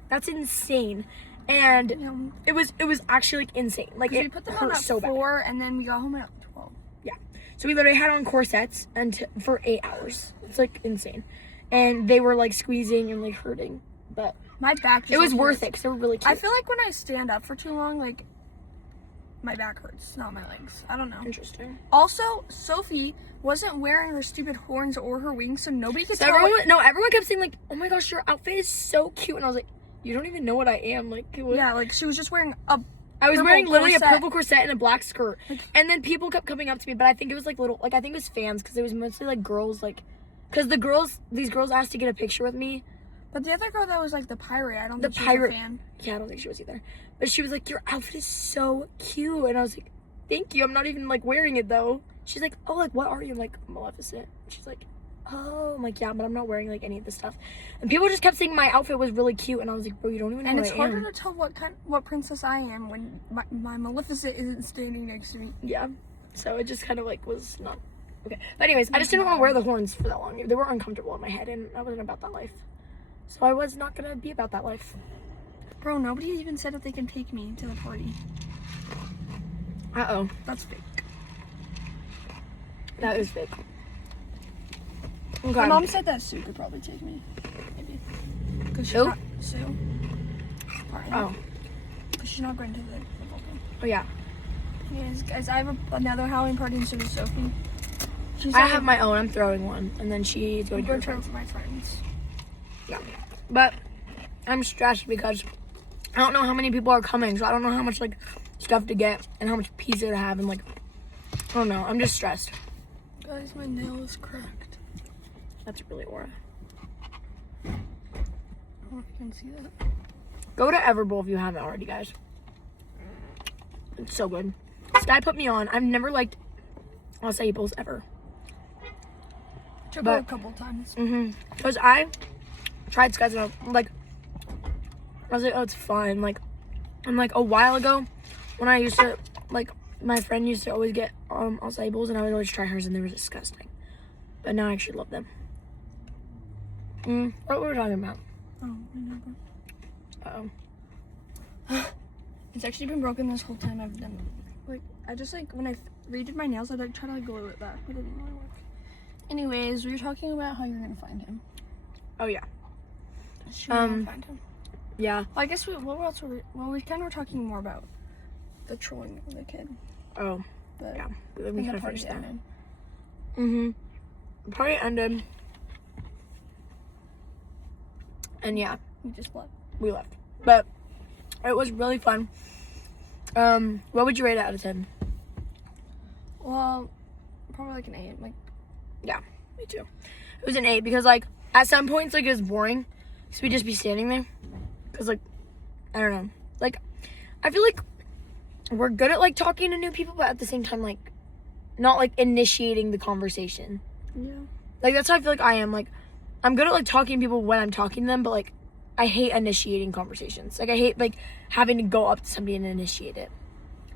That's insane. And Yeah. it was actually like insane. Like We it put them hurt on at so bad. 4, and then we got home at 12. Yeah. So we literally had on corsets for 8 hours. It's like insane. And they were like squeezing and like hurting. But My back. it was worth it because they were really cute. I feel like when I stand up for too long, like my back hurts, not my legs. I don't know. Interesting. Also, Sophie wasn't wearing her stupid horns or her wings, so nobody could So tell. everyone kept saying like, "Oh my gosh, your outfit is so cute," and I was like, "You don't even know what I am." Like, what? Yeah, like she was just wearing a. I was purple wearing literally corset. a purple corset and a black skirt, and then people kept coming up to me, but I think it was like little, like I think it was fans because it was mostly like girls, like, because these girls asked to get a picture with me. But the other girl that was like the pirate, I don't The think she pirate. was a fan. Yeah, I don't think she was either. But she was like, "Your outfit is so cute," and I was like, "Thank you. I'm not even like wearing it though." She's like, "Oh, like what are you?" I'm like, "Maleficent." She's like, "Oh," I'm like, "Yeah, but I'm not wearing like any of this stuff." And people just kept saying my outfit was really cute, and I was like, "Bro, you don't even know And what it's I harder am." to tell what princess I am when my Maleficent isn't standing next to me. Yeah. So it just kind of like was not okay. But anyways, I just didn't want to wear the horns for that long. They were uncomfortable in my head, and I wasn't about that life. So I was not gonna be about that life. Bro, nobody even said that they can take me to the party. Uh-oh. That's fake. That is fake. Okay. My mom said that Sue could probably take me. Maybe. Cause she's Who? not Sue. Party. Oh. Because she's not going to the football game. Oh, yeah. Anyways, guys, I have another Halloween party instead of Sophie. She's I have my own. I'm throwing one. And then she's going to her friends. my friends. Yeah. But I'm stressed because I don't know how many people are coming. So I don't know how much, like, stuff to get and how much pizza to have. And, like, I don't know. I'm just stressed. Guys, my nail is cracked. That's really aura. I don't know if you can see that. Go to Everbowl if you haven't already, guys. It's so good. Sky put me on. I've never liked acai bowls ever. Took But- her a couple times. Because I tried Sky's and I was like, oh, it's fun. Like, I'm like, a while ago, when I used to, like, my friend used to always get acai bowls, and I would always try hers, and they were disgusting. But now I actually love them. What were we talking about? Oh, I never. Uh-oh. It's actually been broken this whole time I've done it. Like, I just, like, when I redid my nails, I like try to like, glue it back, but it didn't really work. Anyways, we were talking about how you're gonna find him. Oh, yeah. Should we go find him? Yeah. Well, I guess what else were we kind of were talking more about the trolling of the kid. Oh, But yeah. We and kind the of party finished that. ended. The party ended. And yeah, We just left. we left. But it was really fun. What would you rate it out of 10? Well, probably like an 8. Like, Yeah, me too. It was an 8 because, like, at some points, like, it was boring. So we'd just be standing there. Because, like, I don't know. Like, I feel like we're good at, like, talking to new people, but at the same time, like, not, like, initiating the conversation. yeah. Like, that's how I feel like I am. Like, I'm good at, like, talking to people when I'm talking to them, but, like, I hate initiating conversations. Like, I hate, like, having to go up to somebody and initiate it.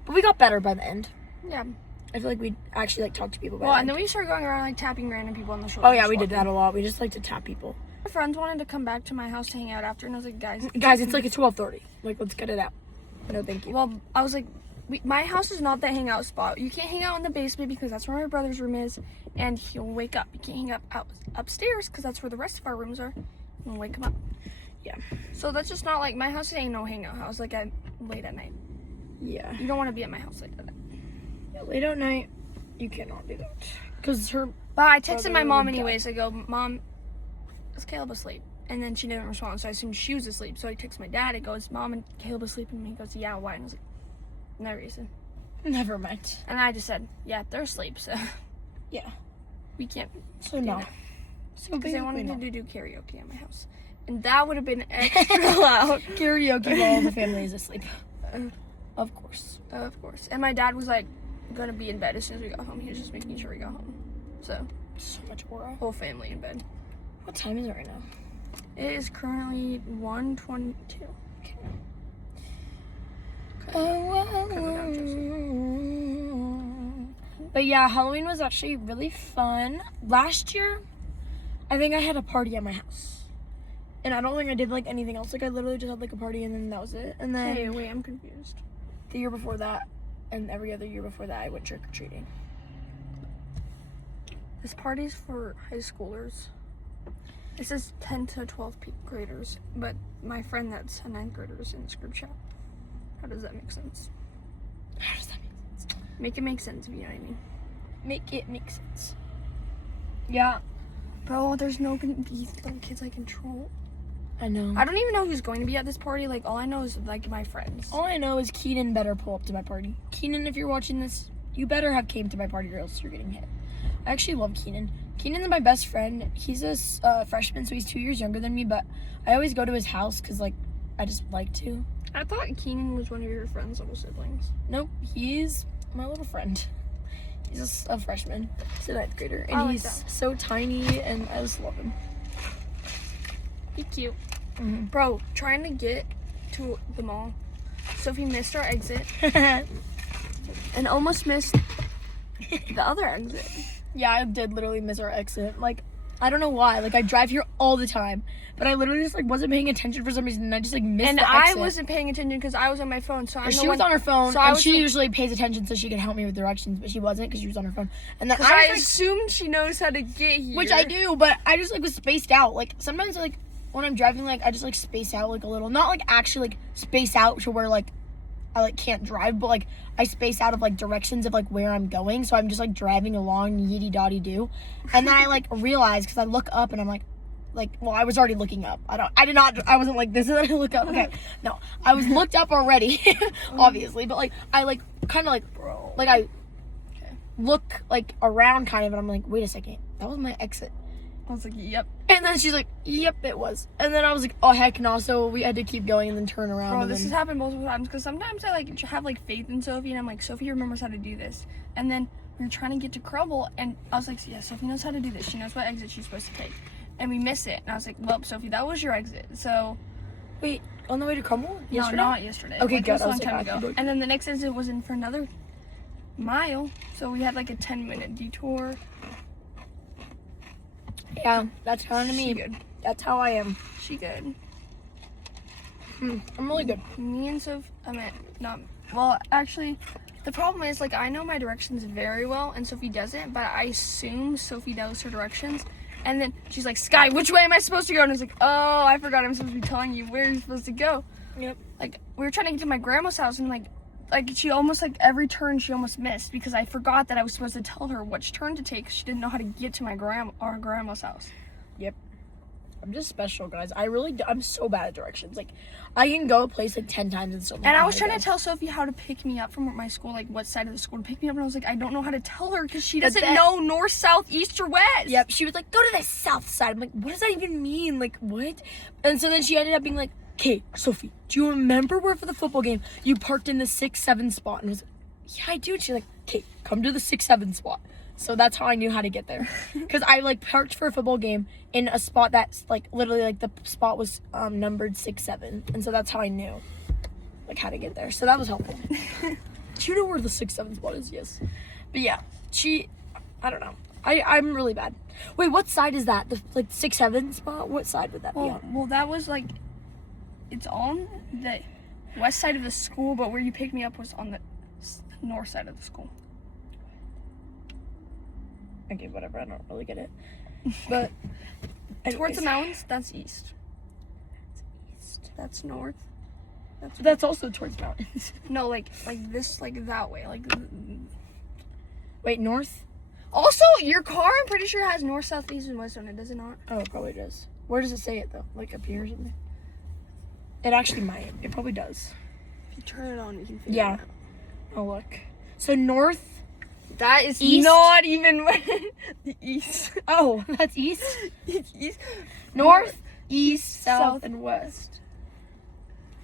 But we got better by the end. Yeah. I feel like we actually, like, talk to people by Well, the and end. then we started going around, like, tapping random people on the shoulder. Oh, yeah, we did that a lot. We just like to tap people. My friends wanted to come back to my house to hang out after, and I was like, guys, It's like, it's 12:30. Like, let's get it out. No, thank you. well, I was like, my house is not the hangout spot. You can't hang out in the basement because that's where my brother's room is, and he'll wake up. You can't hang out upstairs because that's where the rest of our rooms are. You'll wake him up. Yeah. So that's just not like, my house ain't no hangout house, like, late at night. Yeah. You don't want to be at my house late at night. Yeah, late at night, you cannot do that. Because her... But I texted my mom would die. anyways. I go, Mom, is Caleb asleep? And then she didn't respond, so I assumed she was asleep. So I text my dad. I go, is Mom and Caleb asleep? And he goes, yeah, why? And I was like, no reason. Never mind. And I just said, yeah, they're asleep, so Yeah. we can't. So no. So Because I wanted no. to do karaoke at my house. And that would have been extra loud. Karaoke while the family is asleep. Of course. Of course. And my dad was like, gonna be in bed as soon as we got home. He was just making sure we got home. So, So much aura. whole family in bed. What time is it right now? It is currently 1:22. But yeah, Halloween was actually really fun. Last year, I think I had a party at my house. And I don't think I did like anything else. Like I literally just had like a party and then that was it. And then Hey, wait, I'm confused. the year before that and every other year before that I went trick-or-treating. This party's for high schoolers. It says 10 to 12 graders, but my friend that's a 9th grader is in this group chat. How does that make sense? How does that make sense? Make it make sense, if you know what I mean. Make it make sense. Yeah, Bro, there's no gonna be little kids I control. I know. I don't even know who's going to be at this party. Like, all I know is, like, my friends. All I know is Keenan better pull up to my party. Keenan, if you're watching this, you better have came to my party or else you're getting hit. I actually love Keenan. Keenan's my best friend. He's a freshman, so he's 2 years younger than me, but I always go to his house because, like, I just like to. I thought Keenan was one of your friend's little siblings. Nope, he's my little friend. He's a freshman. He's a 9th grader, and I like he's that. so tiny, and I just love him. Be cute. Mm-hmm. Bro, trying to get to the mall. Sophie missed our exit and almost missed the other exit. Yeah, I did literally miss our exit. Like, I don't know why. Like, I drive here all the time, but I literally just, like, wasn't paying attention for some reason, and I just, like, missed And the I exit. wasn't paying attention because I was on my phone. So I She was on her phone, so I and was- she usually pays attention so she can help me with directions, but she wasn't because she was on her phone. And then Because I I was, assumed she knows how to get here. like, which I do, but I just, like, was spaced out. Like, sometimes, like, when I'm driving, like, I just, like, space out, like, a little. Not, like, actually, like, space out to where, like, I, like, can't drive, but, like, I space out of, like, directions of, like, where I'm going. So I'm just, like, driving along, yiddy-dotty-doo. And then I, like, realize, because I look up and I'm, like, well, I was already looking up. I wasn't like this, and then I look up. Okay, no, I was looked up already, obviously, but, like, I, like, kind of, like, like, I look, like, around, kind of, and I'm like, wait a second, that was my exit. I was like, yep. And then she's like, yep, it was. And then I was like, oh, heck no. So we had to keep going and then turn around. Bro, and this then... has happened multiple times because sometimes I like have like faith in Sophie and I'm like, Sophie remembers how to do this. And then we were trying to get to Crumble and I was like, yeah, Sophie knows how to do this. She knows what exit she's supposed to take. And we miss it. And I was like, well, Sophie, that was your exit. So Wait, on the way to Crumble? Yesterday? no, not yesterday. Okay, Like, good. it was a I long was like, time I ago. should go. And then the next exit was in for another mile. So we had like a 10-minute detour. Yeah, that's kind of She me. good. That's how I am. She good. I'm really good. Me and Sophie, well, actually, the problem is, like, I know my directions very well, and Sophie doesn't, but I assume Sophie knows her directions, and then she's like, Sky, which way am I supposed to go? And I was like, oh, I forgot I'm supposed to be telling you where you're supposed to go. Yep. Like, we were trying to get to my grandma's house, and, like, she almost, like, every turn she almost missed, because I forgot that I was supposed to tell her which turn to take, 'cause she didn't know how to get to our grandma's house. Yep. I'm just special, guys. I'm so bad at directions. Like, I can go a place like 10 times and still. And I was trying to tell Sophie how to pick me up from my school, like what side of the school to pick me up, and I was like, I don't know how to tell her because she doesn't know north, south, east, or west. Yep. She was like, go to the south side. I'm like, what does that even mean? Like, what? And so then she ended up being like, okay, Sophie, do you remember where for the football game you parked in the 6-7 spot? And I was like, yeah, I do. And she's like, okay, come to the 6-7 spot. So that's how I knew how to get there. Because I, like, parked for a football game in a spot that's, like, literally, like, the spot was numbered 6-7. And so that's how I knew, like, how to get there. So that was helpful. Do you know where the 6-7 spot is? Yes. But, yeah, I don't know. I'm really bad. Wait, what side is that? The, like, 6-7 spot? What side would that be on? Well, that was, like, it's on the west side of the school, but where you picked me up was on the north side of the school. Okay, whatever. I don't really get it. But towards the mountains, that's east. That's north. That's also towards mountains. No, like this, like that way. Like. Wait, north? Also, your car, I'm pretty sure, has north, south, east, and west on it. Does it not? Oh, it probably does. Where does it say it though? Like up here or something? It actually might. It probably does. If you turn it on, you can figure it out. Oh, look. So north. That is east? not even the east. Oh, that's east? East. North, east, south, and west.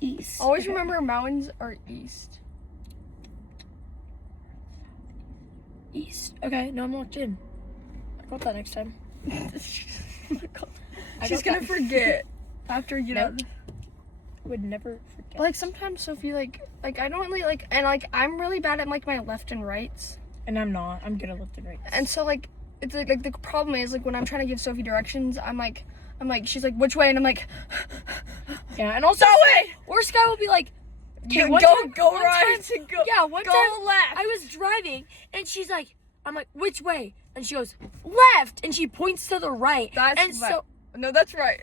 East. Always remember mountains are east. East. Okay, no, I'm locked in. I got that next time. Oh my God. She's gonna forget after you know. I would never forget. Like sometimes Sophie like I don't really like, and like I'm really bad at like my left and rights. And I'm not. I'm good at left and right. And so like it's like the problem is like when I'm trying to give Sophie directions, I'm like she's like, which way? And I'm like, yeah. And also that way. Or Sky will be like, okay, go right. Yeah, one go time left. I was driving and she's like, I'm like, which way? And she goes, left. And she points to the right. That's and right. so No, that's right.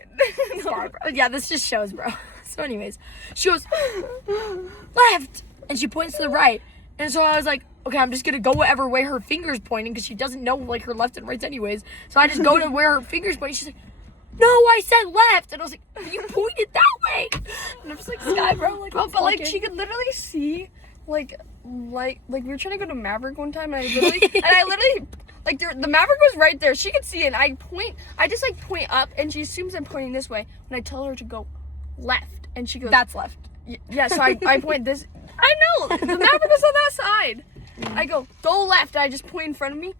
no, yeah, this just shows, bro. So anyways, she goes, left. And she points to the right. And so I was like, okay, I'm just gonna go whatever way her finger's pointing because she doesn't know like her left and rights anyways. So I just go to where her finger's pointing. She's like, no, I said left. And I was like, you pointed that way. And I'm just like, Sky, bro, like, but like she could literally see like we were trying to go to Maverick one time, and I literally like the Maverick was right there. She could see it. And I just like point up, and she assumes I'm pointing this way. When I tell her to go left, and she goes, that's left. Yeah, so I point this. I know the Maverick was on that side. I go left. And I just point in front of me,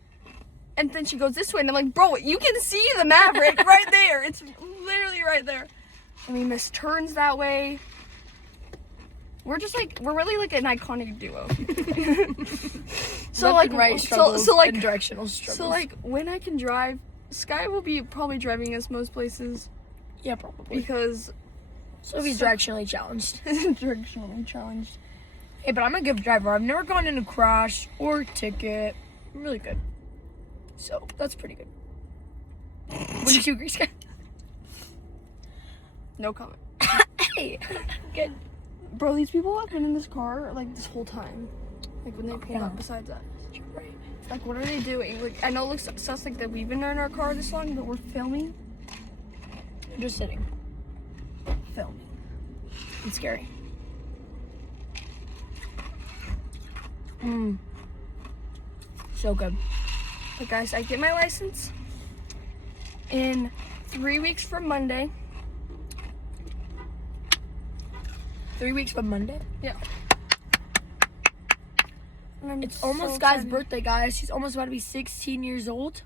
and then she goes this way, and I'm like, bro, you can see the Maverick right there. It's literally right there. And we missed turns that way. We're really like an iconic duo. So like right struggles and directional struggles. So like when I can drive, Sky will be probably driving us most places. Yeah, probably. Because Sophie's directionally challenged. Directionally challenged. Hey, but I'm a good driver. I've never gone in a crash or ticket. I'm really good. So that's pretty good. Wouldn't you agree, Sky? No comment. Hey, good. Bro, these people have been in this car like this whole time. Like when they pulled Yeah. up besides us. You're right. Like what are they doing? Like I know it looks sus like that we've been in our car this long, but we're filming. I'm just sitting. Filming. It's scary. So good. But guys, I get my license in 3 weeks from Monday. 3 weeks from Monday? Yeah. And It's almost Sky's birthday, guys. She's almost about to be 16 years old.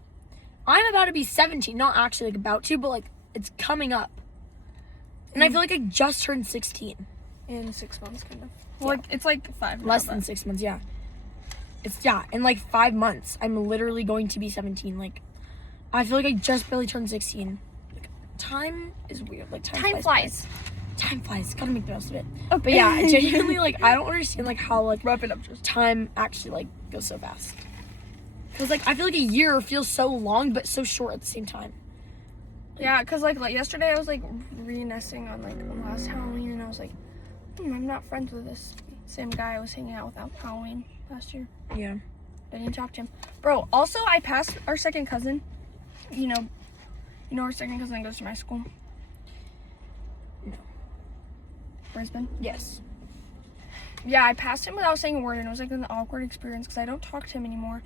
I'm about to be 17. Not actually like about to, but like it's coming up. And I feel like I just turned 16. In 6 months, kind of. Yeah. Like it's like 5. Less than 6 months, yeah. In like 5 months, I'm literally going to be 17. Like, I feel like I just barely turned 16. Like, time is weird. Like, time flies. Time flies. Gotta make the most of it. Okay. But yeah, genuinely, like, I don't understand, like, how, like, Wrap it up, just. time actually, like, goes so fast. Because, like, I feel like a year feels so long, but so short at the same time. Yeah, because like yesterday I was like reminiscing on like last Halloween, and I was like, I'm not friends with this same guy I was hanging out with on Halloween last year. Yeah. Didn't even talk to him. Bro, also I passed our second cousin. You know our second cousin goes to my school. Brisbane. Yes. Yeah, I passed him without saying a word, and it was like an awkward experience because I don't talk to him anymore.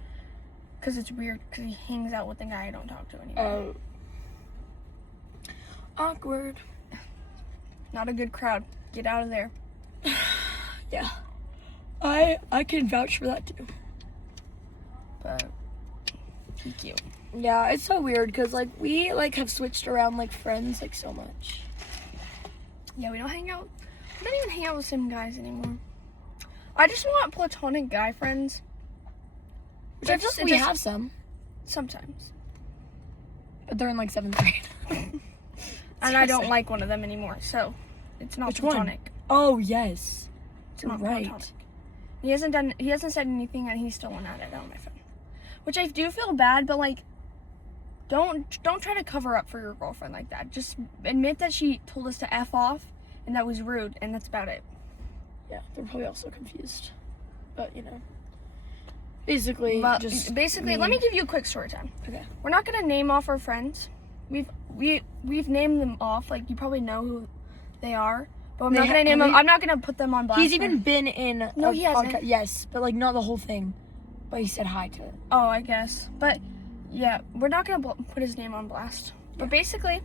Because it's weird, because he hangs out with the guy I don't talk to anymore. Awkward. Not a good crowd. Get out of there. Yeah. I can vouch for that too. But he's cute. Yeah, it's so weird because like we like have switched around like friends like so much. Yeah, we don't hang out. We don't even hang out with the same guys anymore. I just want platonic guy friends. Which I feel like we have some. Sometimes. But they're in like 7th grade. And I don't like one of them anymore, so it's not Which platonic. one? Oh yes. It's You're not right. platonic. He hasn't said anything, and he still went at it on my phone. Which I do feel bad, but like don't try to cover up for your girlfriend like that. Just admit that she told us to F off and that was rude, and that's about it. Yeah, they're probably also confused. But you know. Basically, Let me give you a quick story time. Okay. We're not gonna name off our friends. We've named them off. Like you probably know who they are, but I'm not gonna name them. I'm not gonna put them on blast. He's even been in No, a he hasn't. podcast. Yes, but like not the whole thing. But he said hi to it. Oh, I guess. But yeah, we're not gonna put his name on blast. But basically,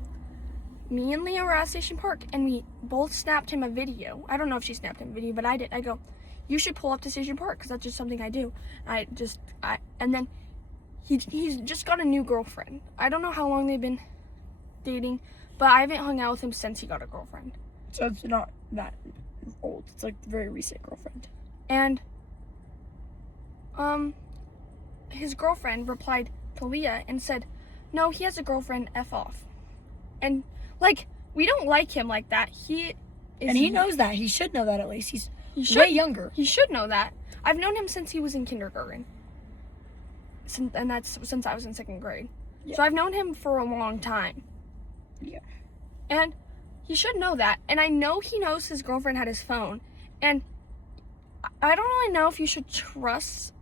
me and Leo were at Station Park, and we both snapped him a video. I don't know if she snapped him a video, but I did. I go, you should pull up to Station Park because that's just something I do. And then he's just got a new girlfriend. I don't know how long they've been dating, but I haven't hung out with him since he got a girlfriend. So it's not that old. It's like a very recent girlfriend. And his girlfriend replied to Leah and said, no, he has a girlfriend, F off. And like, we don't like him like that. He knows that. He should know that at least. He's way way younger. He should know that. I've known him since he was in kindergarten. And that's since I was in 2nd grade. Yeah. So I've known him for a long time. Yeah. And he should know that. And I know he knows his girlfriend had his phone. And I don't really know if you should trust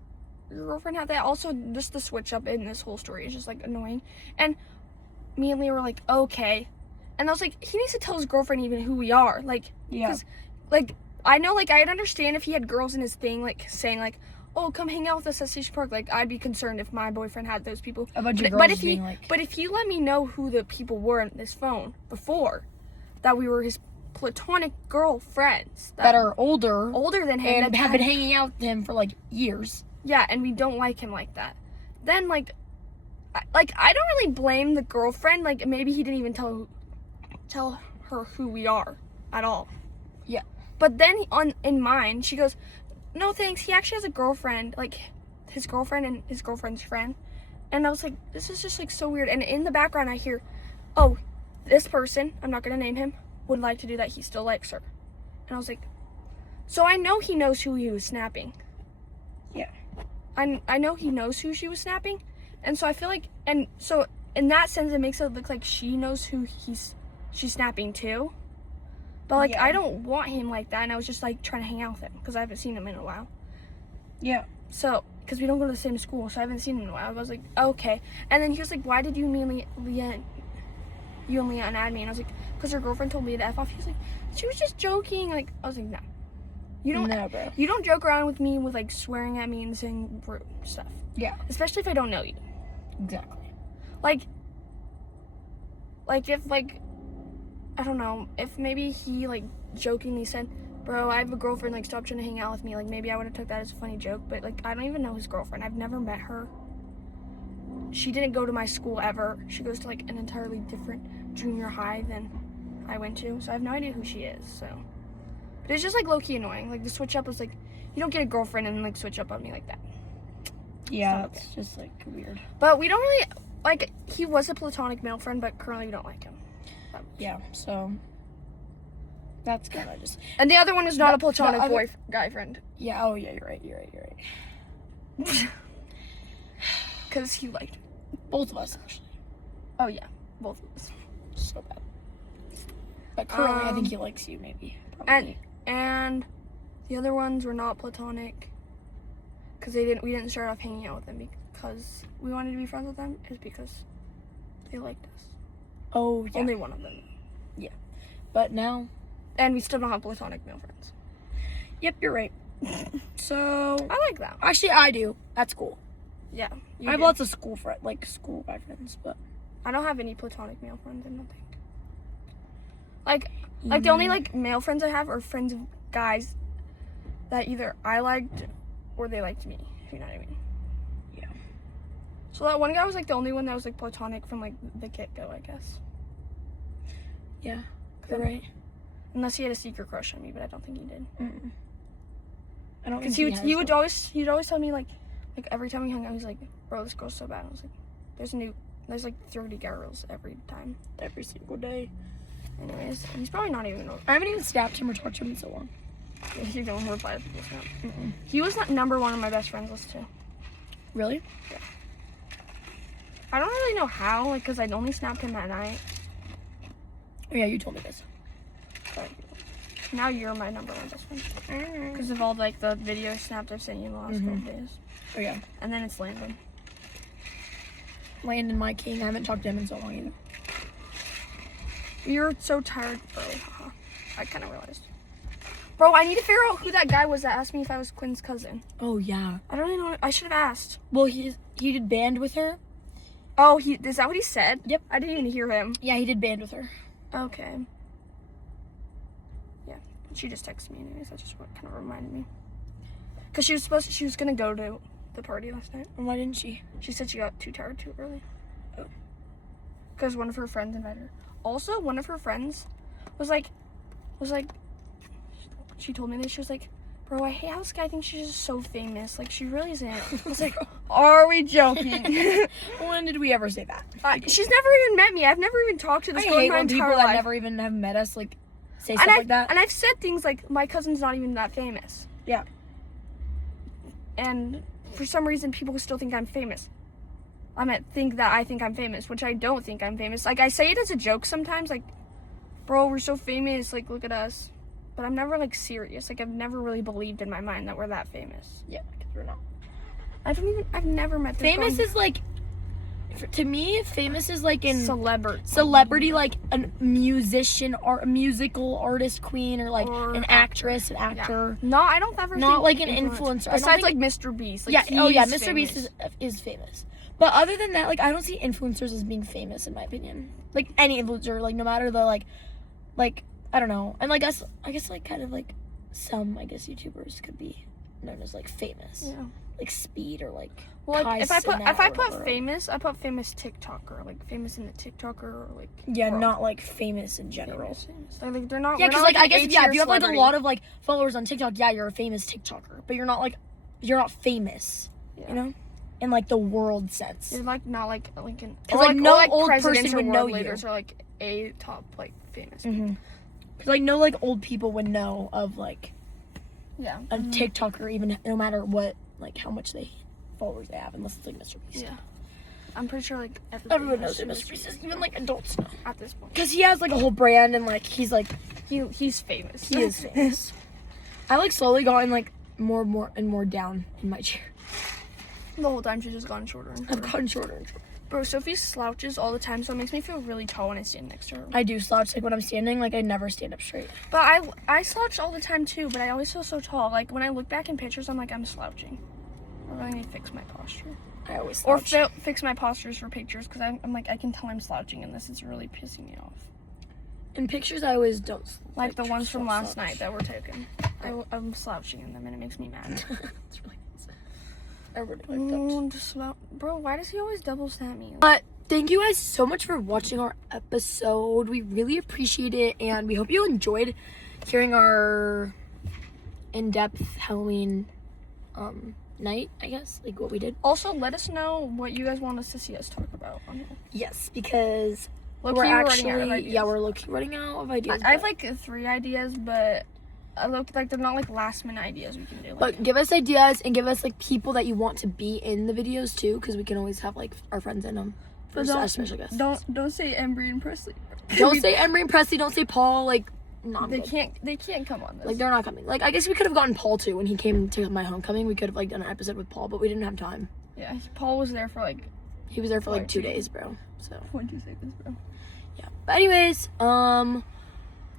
your girlfriend had that. Also, just the switch up in this whole story is just like annoying. And me and Leah were like, okay. And I was like, he needs to tell his girlfriend even who we are. Like, Yeah. because, like, I know, like, I'd understand if he had girls in his thing, like, saying, like, oh, come hang out with us at Station Park. Like, I'd be concerned if my boyfriend had those people. A bunch of But girls if being like... But if he let me know who the people were in his phone before, that we were his platonic girlfriends. that are older than him. and have been hanging out with him for, like, years. Yeah, and we don't like him like that. Then, like, I don't really blame the girlfriend. Like, maybe he didn't even tell her who we are at all. Yeah. But then in mine, she goes, no thanks, he actually has a girlfriend, like his girlfriend and his girlfriend's friend. And I was like, this is just like so weird. And in the background I hear, oh, this person, I'm not gonna name him, would like to do that. He still likes her. And I was like, so I know he knows who he was snapping. Yeah. I know he knows who she was snapping. And so I feel like, and so in that sense, it makes it look like she knows who she's snapping too. But like, Yeah. I don't want him like that. And I was just like trying to hang out with him because I haven't seen him in a while. Yeah. So, because we don't go to the same school, so I haven't seen him in a while. I was like, okay. And then he was like, why did you and Leah unadd me? And I was like, because her girlfriend told Leah to F off. He was like, she was just joking. Like, I was like, no. No, bro. You don't joke around with me with like swearing at me and saying rude stuff. Yeah. Especially if I don't know you. Exactly. Like if like, I don't know, if maybe he like jokingly said, bro, I have a girlfriend, like stop trying to hang out with me, like maybe I would have took that as a funny joke. But like, I don't even know his girlfriend. I've never met her. She didn't go to my school ever. She goes to like an entirely different junior high than I went to, so I have no idea who she is. So, but it's just like low-key annoying. Like the switch up was like, you don't get a girlfriend and like switch up on me like that. Yeah, It's it's just like weird. But we don't really like, he was a platonic male friend, but currently we don't like him. Yeah, so that's kind of just... And the other one is not a platonic guy friend. Yeah, oh yeah, you're right. Because he liked me. Both of us, actually. Oh yeah, both of us. So bad. But currently, I think he likes you, maybe. Probably. And the other ones were not platonic. Because we didn't start off hanging out with them because we wanted to be friends with them. It's because they liked us. Oh, yeah. Only one of them. But now... And we still don't have platonic male friends. Yep, you're right. So I like that. actually, I do. That's cool. Yeah. I have lots of school guy friends, but I don't have any platonic male friends, I don't think. Like the only like male friends I have are friends of guys that either I liked or they liked me, if you know what I mean. Yeah. So that one guy was like the only one that was like platonic from like the get-go, I guess. Yeah, you're right. Unless he had a secret crush on me, but I don't think he did. I don't Because think he'd always tell me like every time we hung out, he's like, bro, this girl's so bad. I was like, there's like 30 girls every time. every single day. Anyways, he's probably not even. I haven't even snapped him or talked to him in so long. You don't reply to people's snap. He was not number one on my best friends list too. Really? Yeah. I don't really know how, like, because I'd only snapped him at night. Oh yeah, you told me this. But now you're my number one best friend. Because of all like the video snaps I've sent you in the last couple days. Oh yeah. And then it's Landon. Landon, my king. I haven't talked to him in so long either. You're so tired, bro. I kind of realized. Bro, I need to figure out who that guy was that asked me if I was Quinn's cousin. Oh yeah. I don't even know. I should have asked. Well, he did band with her. Oh, is that what he said? Yep. I didn't even hear him. Yeah, he did band with her. Okay. Yeah. She just texted me anyways. That's just what kind of reminded me. Because she was going to go to the party last night. And why didn't she? She said she got too tired too early. Oh. Because one of her friends invited her. Also, one of her friends was like, she told me this. She was like, bro, I hate how this guy thinks she's just so famous. Like, she really isn't. I was like, are we joking? When did we ever say that? She's never even met me. I've never even talked to this girl in my entire people life. that never even have met us like say stuff like that. And I've said things like, my cousin's not even that famous. Yeah. And for some reason, people still think I'm famous. I think I'm famous, which I don't think I'm famous. Like, I say it as a joke sometimes, like, bro, we're so famous, like, look at us. But I'm never, like, serious. Like, I've never really believed in my mind that we're that famous. Yeah, because we're not. I've never met this Famous girl. is like, to me, famous is like in celebrity, like a musician or a musical artist, queen, or like an actress, an actor. Yeah. No, I don't ever not think like an influencer. Besides, like, Mr. Beast. Like, yeah, oh yeah, Mr. famous. Beast is famous. But other than that, like, I don't see influencers as being famous, in my opinion. Like, any influencer, like, no matter the, like, I don't know. And, like, I guess, like, kind of, like, some, I guess, YouTubers could be known as, like, famous. Yeah. Like, Speed or, like, well, like, if I put whatever. famous, I put famous TikToker. Like, famous in the TikToker or, like... Yeah, world. not, like, famous in general. Famous. Like, they're not... Yeah, because, like, I guess, yeah, if you have, like, a celebrity. lot of, like, followers on TikTok, yeah, you're a famous TikToker. But you're not, like, you're not famous, you know? In, like, the world sense. You're, like, not, like an... Because, like, no old presidents person or would know world you. leaders are, like, a top, like, famous people. Mm-hmm. Because, like, no, like, old people would know of, like, Yeah. a TikToker, even no matter what, like, how much followers they have, unless it's, like, Mr. Beast. Yeah. I'm pretty sure, like, Everyone knows who Mr. Beast is, even, like, adults know. at this point. Because he has, like, a whole brand, and, like, he's, like... He's famous. He is famous. I, like, slowly gotten, like, more and more down in my chair. The whole time she's just gotten shorter and shorter. I've gotten shorter and shorter. Bro, Sophie slouches all the time, so it makes me feel really tall when I stand next to her. I do slouch, like, when I'm standing, like, I never stand up straight. But I slouch all the time, too, but I always feel so tall. Like, when I look back in pictures, I'm like, I'm slouching. I really need to fix my posture. I always slouch. Or slouch. fix my postures for pictures, because I'm like, I can tell I'm slouching in this. It's really pissing me off. In pictures, I always don't. Like the ones from last slouch. night that were taken. I'm slouching in them, and it makes me mad. It's really nice. I really like that. Bro, why does he always double snap me? But thank you guys so much for watching our episode. We really appreciate it, and we hope you enjoyed hearing our in-depth Halloween night, I guess, like what we did. Also, let us know what you guys want us to see us talk about on here. Yes, because We're actually running out of ideas. Yeah, we're running out of ideas. I have like 3 ideas, but I look like they're not like last minute ideas we can do. Like, but give us ideas and give us like people that you want to be in the videos too, because we can always have like our friends in them. For special guests. Don't say Embry and Presley. Don't say Emery and Presley. Don't say Paul. Like, no, they can't come on this. Like, they're not coming. Like, I guess we could have gotten Paul too when he came to my homecoming. We could have like done an episode with Paul, but we didn't have time. Yeah, Paul was there for like. He was there for like 2 days, bro. So. 2 seconds, bro. Yeah. But anyways,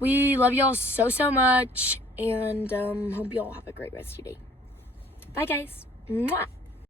We love y'all so much, and hope y'all have a great rest of your day. Bye, guys. Mwah.